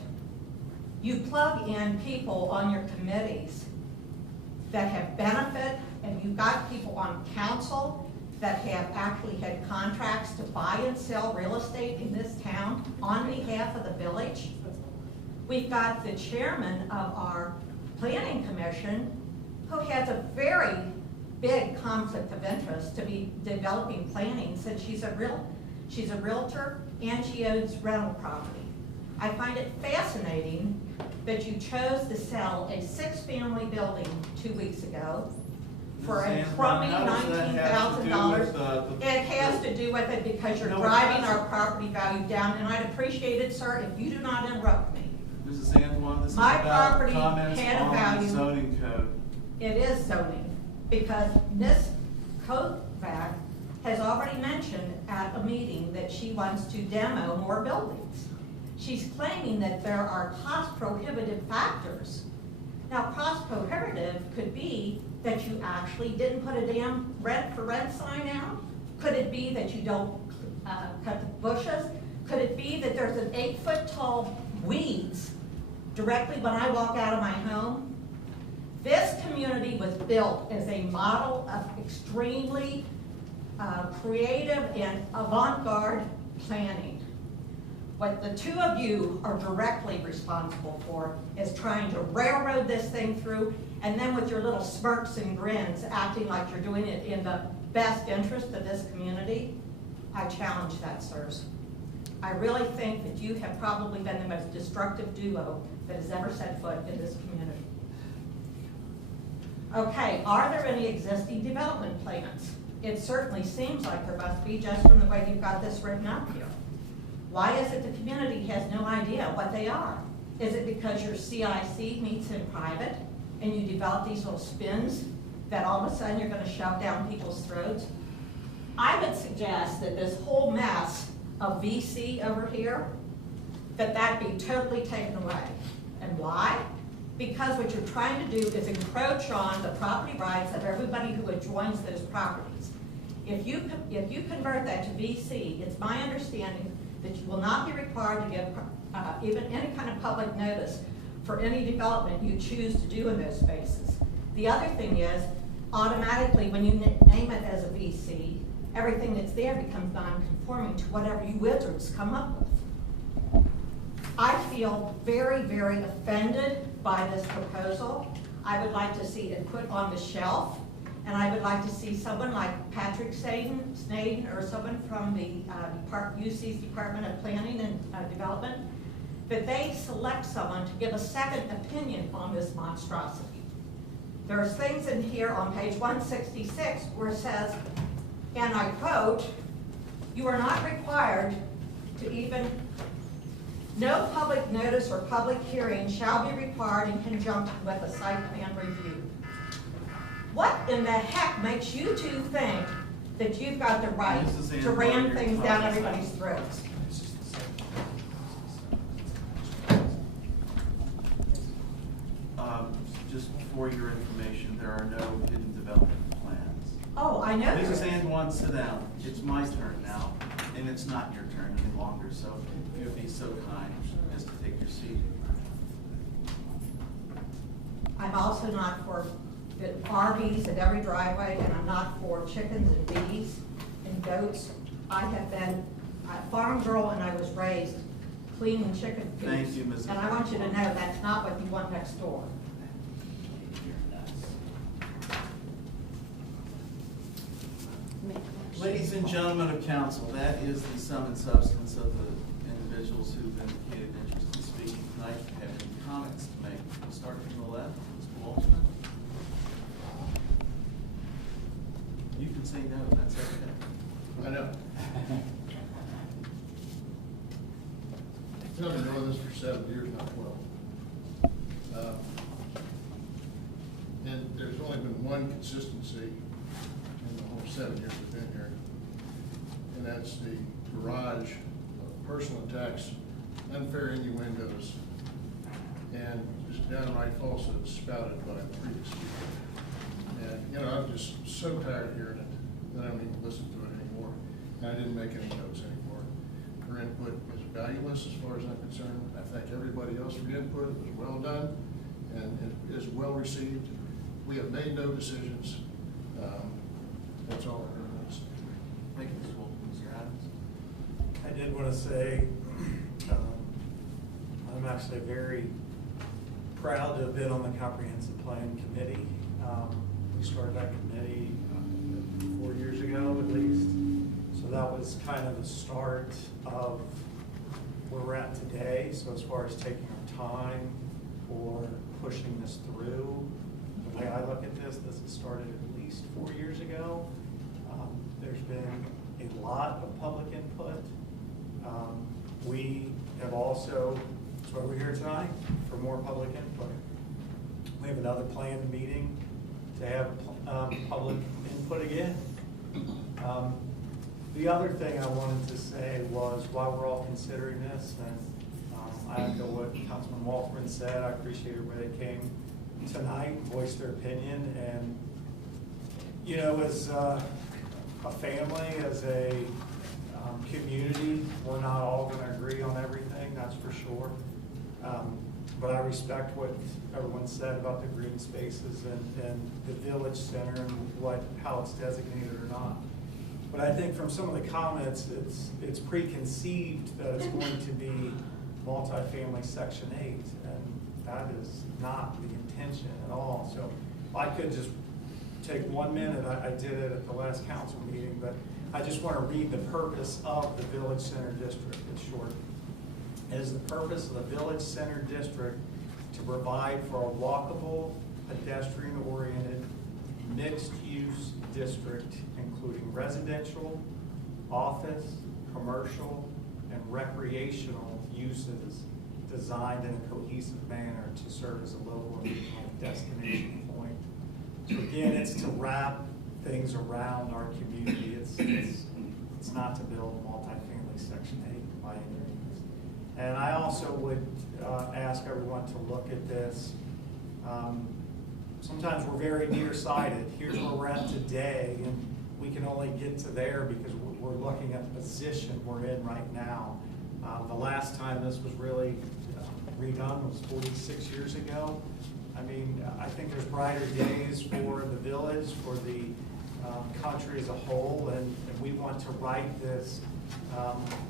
You plug in people on your committees that have benefit, and you've got people on council that have actually had contracts to buy and sell real estate in this town on behalf of the village. We've got the chairman of our planning commission who has a very big conflict of interest to be developing planning since she's a realtor and she owns rental property. I find it fascinating that you chose to sell a 6-family building 2 weeks ago for a crummy $19,000. It has to do with it because you're driving our property value down, and I'd appreciate it, sir, if you do not interrupt me. Mrs. Antoine, this is My about property comments had a on value. the zoning code. It is zoning, because Ms. Kovac has already mentioned at a meeting that she wants to demo more buildings. She's claiming that there are cost prohibitive factors. Now, cost prohibitive could be that you actually didn't put a damn rent for rent sign out. Could it be that you don't cut the bushes? Could it be that there's an 8-foot tall weeds directly when I walk out of my home? This community was built as a model of extremely creative and avant-garde planning. What the two of you are directly responsible for is trying to railroad this thing through, and then with your little smirks and grins acting like you're doing it in the best interest of this community. I challenge that, sirs. I really think that you have probably been the most destructive duo that has ever set foot in this community. Okay, are there any existing development plans? It certainly seems like there must be, just from the way you've got this written up here. Why is it the community has no idea what they are? Is it because your CIC meets in private and you develop these little spins that all of a sudden you're going to shove down people's throats? I would suggest that this whole mess of VC over here, that be totally taken away. And why? Because what you're trying to do is encroach on the property rights of everybody who adjoins those properties. If you convert that to VC, it's my understanding that you will not be required to give even any kind of public notice for any development you choose to do in those spaces. The other thing is, automatically when you name it as a VC, everything that's there becomes non-conforming to whatever you wizards come up with. I feel very, very offended by this proposal. I would like to see it put on the shelf And I would like to see someone like Patrick Snaden, or someone from the UC's Department of Planning and Development, that they select someone to give a second opinion on this monstrosity. There's things in here on page 166 where it says, and I quote, "You are not required to even, no public notice or public hearing shall be required in conjunction with a site plan review." What in the heck makes you two think that you've got the right Mrs. to Ann, ram your things down comments. everybody's throats? Just for your information, there are no hidden development plans. Oh, I know there Mrs. is. Ann, sit down. It's my turn now, and it's not your turn any longer, so if you'd be so kind as to take your seat. I'm also not for the RVs at every driveway, and I'm not for chickens and bees and goats. I have been a farm girl, and I was raised cleaning chicken coops. Thank you, Mrs. And I want you to know that's not what you want next door. Ladies and gentlemen of council, that is the sum and substance of the individuals who've indicated interest in speaking tonight. If you have any comments to make, we'll start from the left. Mr. Waltman. You can say no, that's okay. I know. I've been doing this for 7 years, not 12. And there's only been one consistency in the whole 7 years I've been here. And that's the barrage of personal attacks, unfair innuendos, and just downright falsehoods spouted by previous speakers. And, you know, I'm just so tired of hearing it that I don't even listen to it anymore. And I didn't make any notes anymore. Her input is valueless as far as I'm concerned. I thank everybody else for the input. It was well done and it is well received. We have made no decisions. That's all I really want to say. Thank you, Mr. Waltman. Mr. Adams. I did want to say, I'm actually very proud to have been on the Comprehensive Plan Committee. We started that committee 4 years ago at least. So that was kind of the start of where we're at today. So as far as taking our time for pushing this through, the way I look at this has started at least 4 years ago. There's been a lot of public input. We have also, that's why we're here tonight, for more public input. We have another planned meeting to have public input again. The other thing I wanted to say was, while we're all considering this, and I echo what Councilman Waltman said, I appreciate everybody that came tonight and voiced their opinion. And, you know, as a family, as a community, we're not all going to agree on everything, that's for sure. But I respect what everyone said about the green spaces and the village center and how it's designated or not. But I think from some of the comments, it's preconceived that it's going to be multifamily Section 8, and that is not the intention at all. So if I could just take 1 minute, I did it at the last council meeting, but I just want to read the purpose of the Village Center District. It's short. It is the purpose of the Village Center District to provide for a walkable, pedestrian-oriented, mixed-use district, including residential, office, commercial, and recreational uses designed in a cohesive manner to serve as a local and regional destination point. So again, it's to wrap things around our community. It's not to build multifamily Section 8 by any means. And I also would ask everyone to look at this. Sometimes we're very nearsighted. Here's where we're at today, and we can only get to there because we're looking at the position we're in right now. The last time this was really redone was 46 years ago. I mean, I think there's brighter days for the village, for the country as a whole, and we want to right this,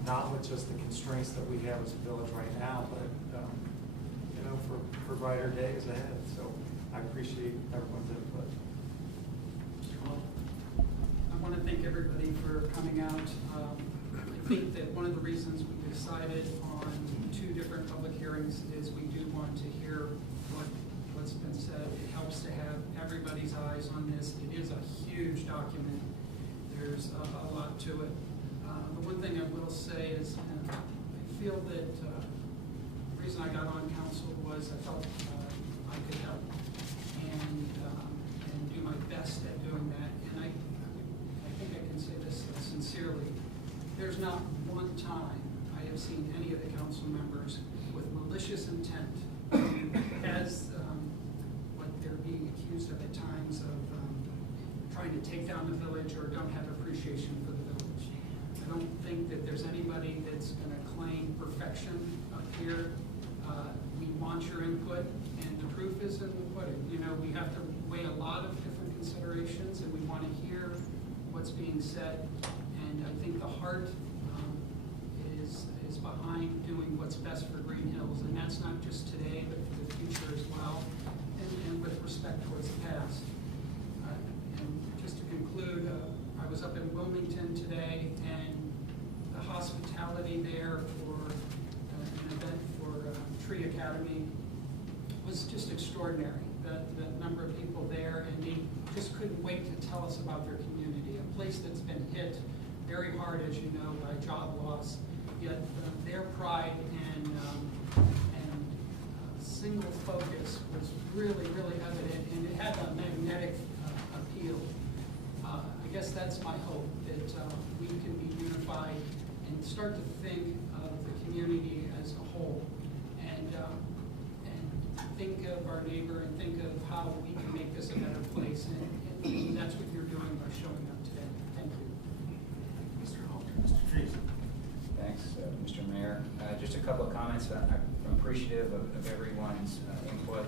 not with just the constraints that we have as a village right now, but you know, for brighter days ahead. So I appreciate everyone's input. Mr. want to thank everybody for coming out. I think that one of the reasons we decided on 2 different public hearings is we do want to hear what's been said. It helps to have everybody's eyes on this. It is a huge document. There's a lot to it. The one thing I will say is I feel that the reason I got on council was I felt I could help and do my best at doing that. And I think I can say this sincerely. There's not one time I have seen any of the council members with malicious intent, as what they're being accused of at times of trying to take down the village or don't have appreciation for the village. I don't think that there's anybody that's going to claim perfection up here. We want your input, and the proof is in the pudding. You know, we have to weigh a lot of different considerations, and we want to hear what's being said. And I think the heart is behind doing what's best for Greenhills, and that's not just today, but for the future as well, and with respect towards the past. And just to conclude, I was up in Wilmington today, and the hospitality there for an event for Tree Academy was just extraordinary. The number of people there, and they just couldn't wait to tell us about their community, a place that's been hit very hard, as you know, by job loss. Yet their pride and single focus was really, really evident, and it had a magnetic appeal. I guess that's my hope, that we can be unified and start to think of the community as a whole, and think of our neighbor and think of how we can make this a better place. And that's what you're doing by showing up today. Thank you. Mr. Halter, Mr. Tracy. Thanks, Mr. Mayor. Just a couple of comments. I'm appreciative of everyone's input.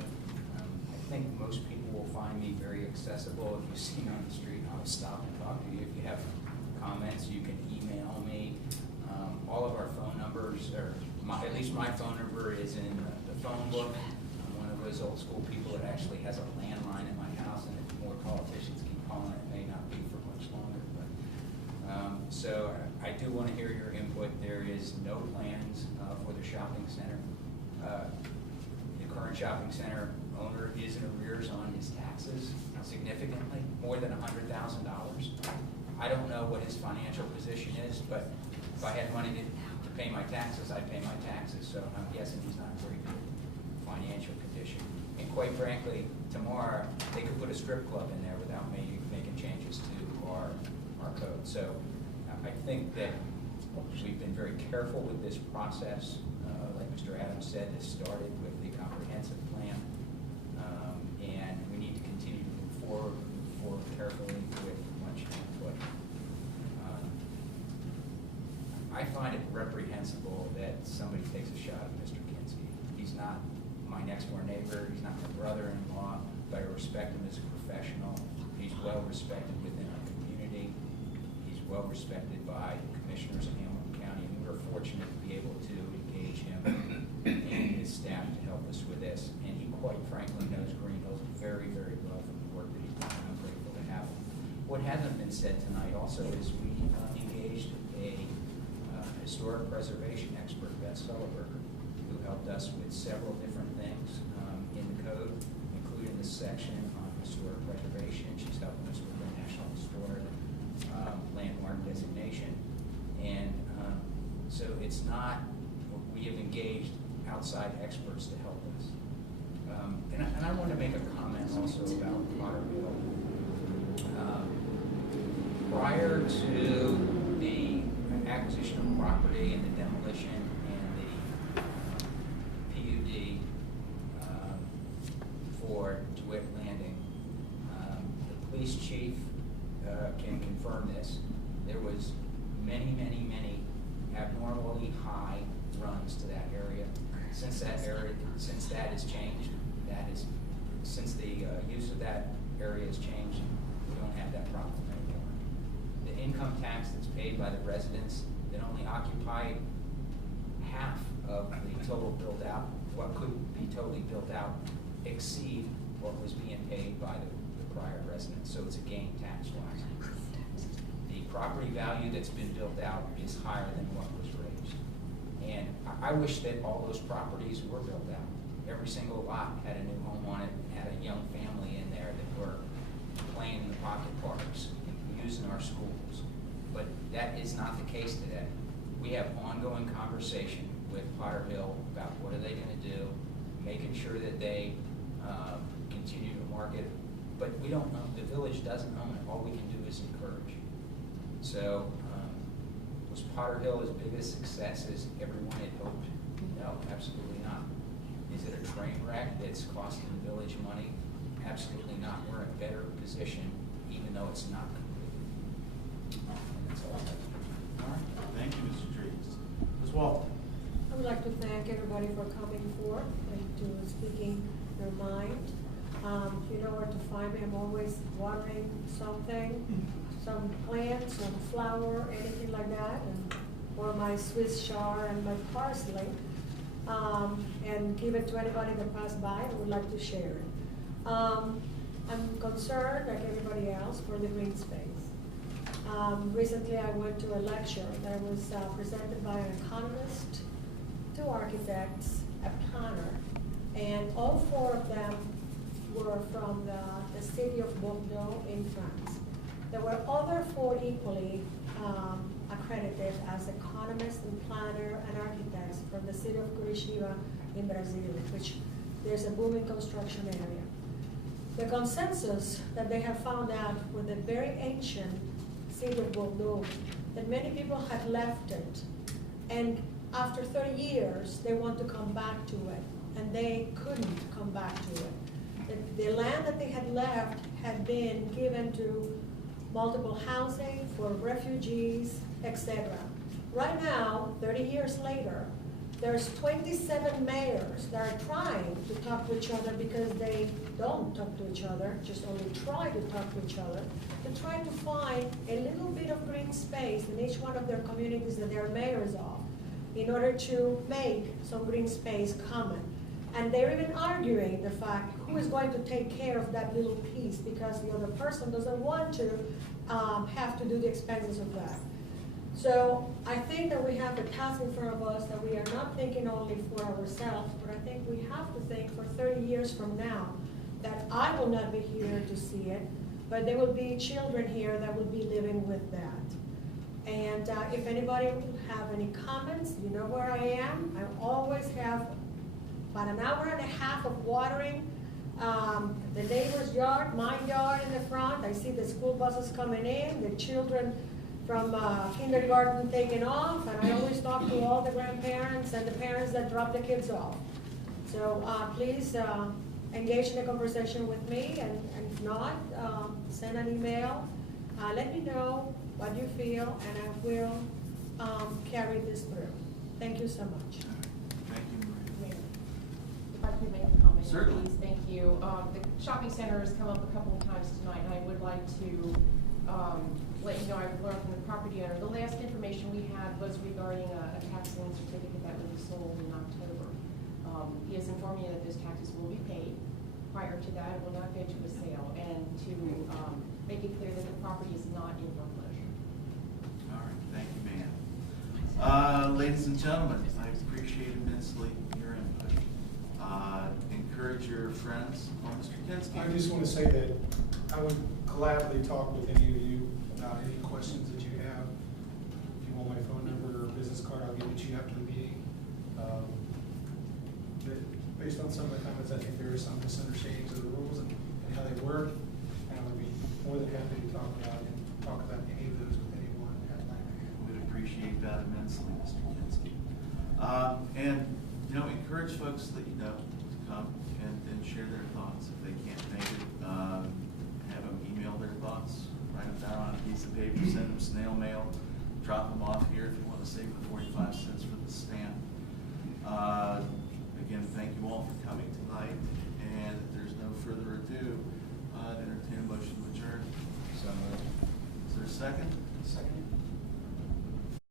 I think most people will find me very accessible. If you see me on the street, I'll stop and talk to you. If you have comments, you can email me. All of our phone numbers, or at least my phone number, is in the phone book. I'm one of those old school people that actually has a landline in my house, and if more politicians keep calling, it may not be for much longer. But so I do want to hear your input. There is no plans for the shopping center. The current shopping center owner is in arrears on his taxes significantly, more than $100,000. I don't know what his financial position is, but if I had money to pay my taxes, I'd pay my taxes. So I'm guessing he's not in very good financial condition. And quite frankly, tomorrow they could put a strip club in there without making changes to our code. So I think that we've been very careful with this process. Like Mr. Adams said, this started with the comprehensive plan, and we need to continue to move forward carefully with much input. I find it reprehensible that somebody takes a shot at Mr. Kinski. He's not my next door neighbor, he's not my brother-in-law, but I respect him as a professional. He's well respected within our community. He's well respected by commissioners in Hamilton County, and we're fortunate to be able to engage him and his staff to help us with this. And he quite frankly knows Greenhills very, very well from the work that he's done, and I'm grateful to have him. What hasn't been said tonight also is we engaged a historic preservation expert, Beth Sulliberger, who helped us with several different things in the code, including the section on historic preservation. She's helping us with the National Historic Landmark designation. And so it's not, we have engaged outside experts to help us. And I want to make a comment also about Potterville. Prior to the acquisition of property and the demolition and the PUD for DeWitt Landing, the police chief can confirm this. There was many abnormally high runs to that area. Since that has changed, since the use of that area has changed, we don't have that problem anymore. The income tax that's paid by the residents that only occupy half of the total built out, what could be totally built out, exceed what was being paid by the prior residents. So it's a gain tax wise. property value that's been built out is higher than what was raised. And I wish that all those properties were built out. Every single lot had a new home on it, had a young family in there that were playing in the pocket parks, using our schools. But that is not the case today. We have ongoing conversation with Potter Hill about what are they gonna do, making sure that they continue to market. But we don't own, the village doesn't own it. All we can do is encourage. So, was Potter Hill as big a success as everyone had hoped? No, absolutely not. Is it a train wreck that's costing the village money? Absolutely not. We're in a better position, even though it's not complete. And that's all I have. All right, thank you, Mr. Trees. Ms. Walton? I would like to thank everybody for coming forth and to speaking their mind. You know where to find me. I'm always watering something, some plant, some flower, anything like that, and or my Swiss chard and my parsley, and give it to anybody that passed by and would like to share it. I'm concerned, like everybody else, for the green space. Recently I went to a lecture that was presented by an economist, 2 architects, a planner, and all 4 of them were from the city of Bordeaux in France. There were other 4 equally accredited as economists and planner and architects from the city of Curitiba in Brazil, which there's a booming construction area. The consensus that they have found out with the very ancient city of Bordeaux, that many people had left it, and after 30 years, they want to come back to it, and they couldn't come back to it. The land that they had left had been given to multiple housing for refugees, etc. Right now, 30 years later, there's 27 mayors that are trying to talk to each other because they don't talk to each other, just only try to talk to each other, to try to find a little bit of green space in each one of their communities that they're mayors of, in order to make some green space common. And they're even arguing the fact who is going to take care of that little piece because the other person doesn't want to have to do the expenses of that. So I think that we have the task in front of us that we are not thinking only for ourselves, but I think we have to think for 30 years from now that I will not be here to see it, but there will be children here that will be living with that. And if anybody have any comments, you know where I am. I always have about an hour and a half of watering the neighbor's yard, my yard in the front. I see the school buses coming in, the children from kindergarten taking off, and I always talk to all the grandparents and the parents that drop the kids off. So please engage in a conversation with me, and if not, send an email. Let me know what you feel, and I will carry this through. Thank you so much. Thank you, Maria. If I could make a comment, Certainly. please, thank you. The shopping center has come up a couple of times tonight, and I would like to let you know I've learned from the property owner. The last information we had was regarding a tax lien certificate that will be sold in October. He has informed me that those taxes will be paid. Prior to that, it will not go to a sale, and to make it clear that the property is not in foreclosure. All right, thank you, ma'am. Ladies and gentlemen, I appreciate immensely your input. Encourage your friends. Oh, Mr. Kinski. I just want to say that I would gladly talk with any of you about any questions that you have. If you want my phone number or business card, I'll give it to you after the meeting. But based on some of the comments, I think there are some misunderstandings of the rules and how they work, and I would be more than happy to talk about any of those with anyone at time. We'd appreciate that immensely, Mr. Kinski. And, you know, encourage folks that you know to come and share their thoughts. If they can't make it, have them email their thoughts, write them down on a piece of paper, send them snail mail, drop them off here if you want to save the 45 cents for the stamp. Again, thank you all for coming tonight, and if there's no further ado, I'd entertain a motion to adjourn. So moved. Is there a second? Second.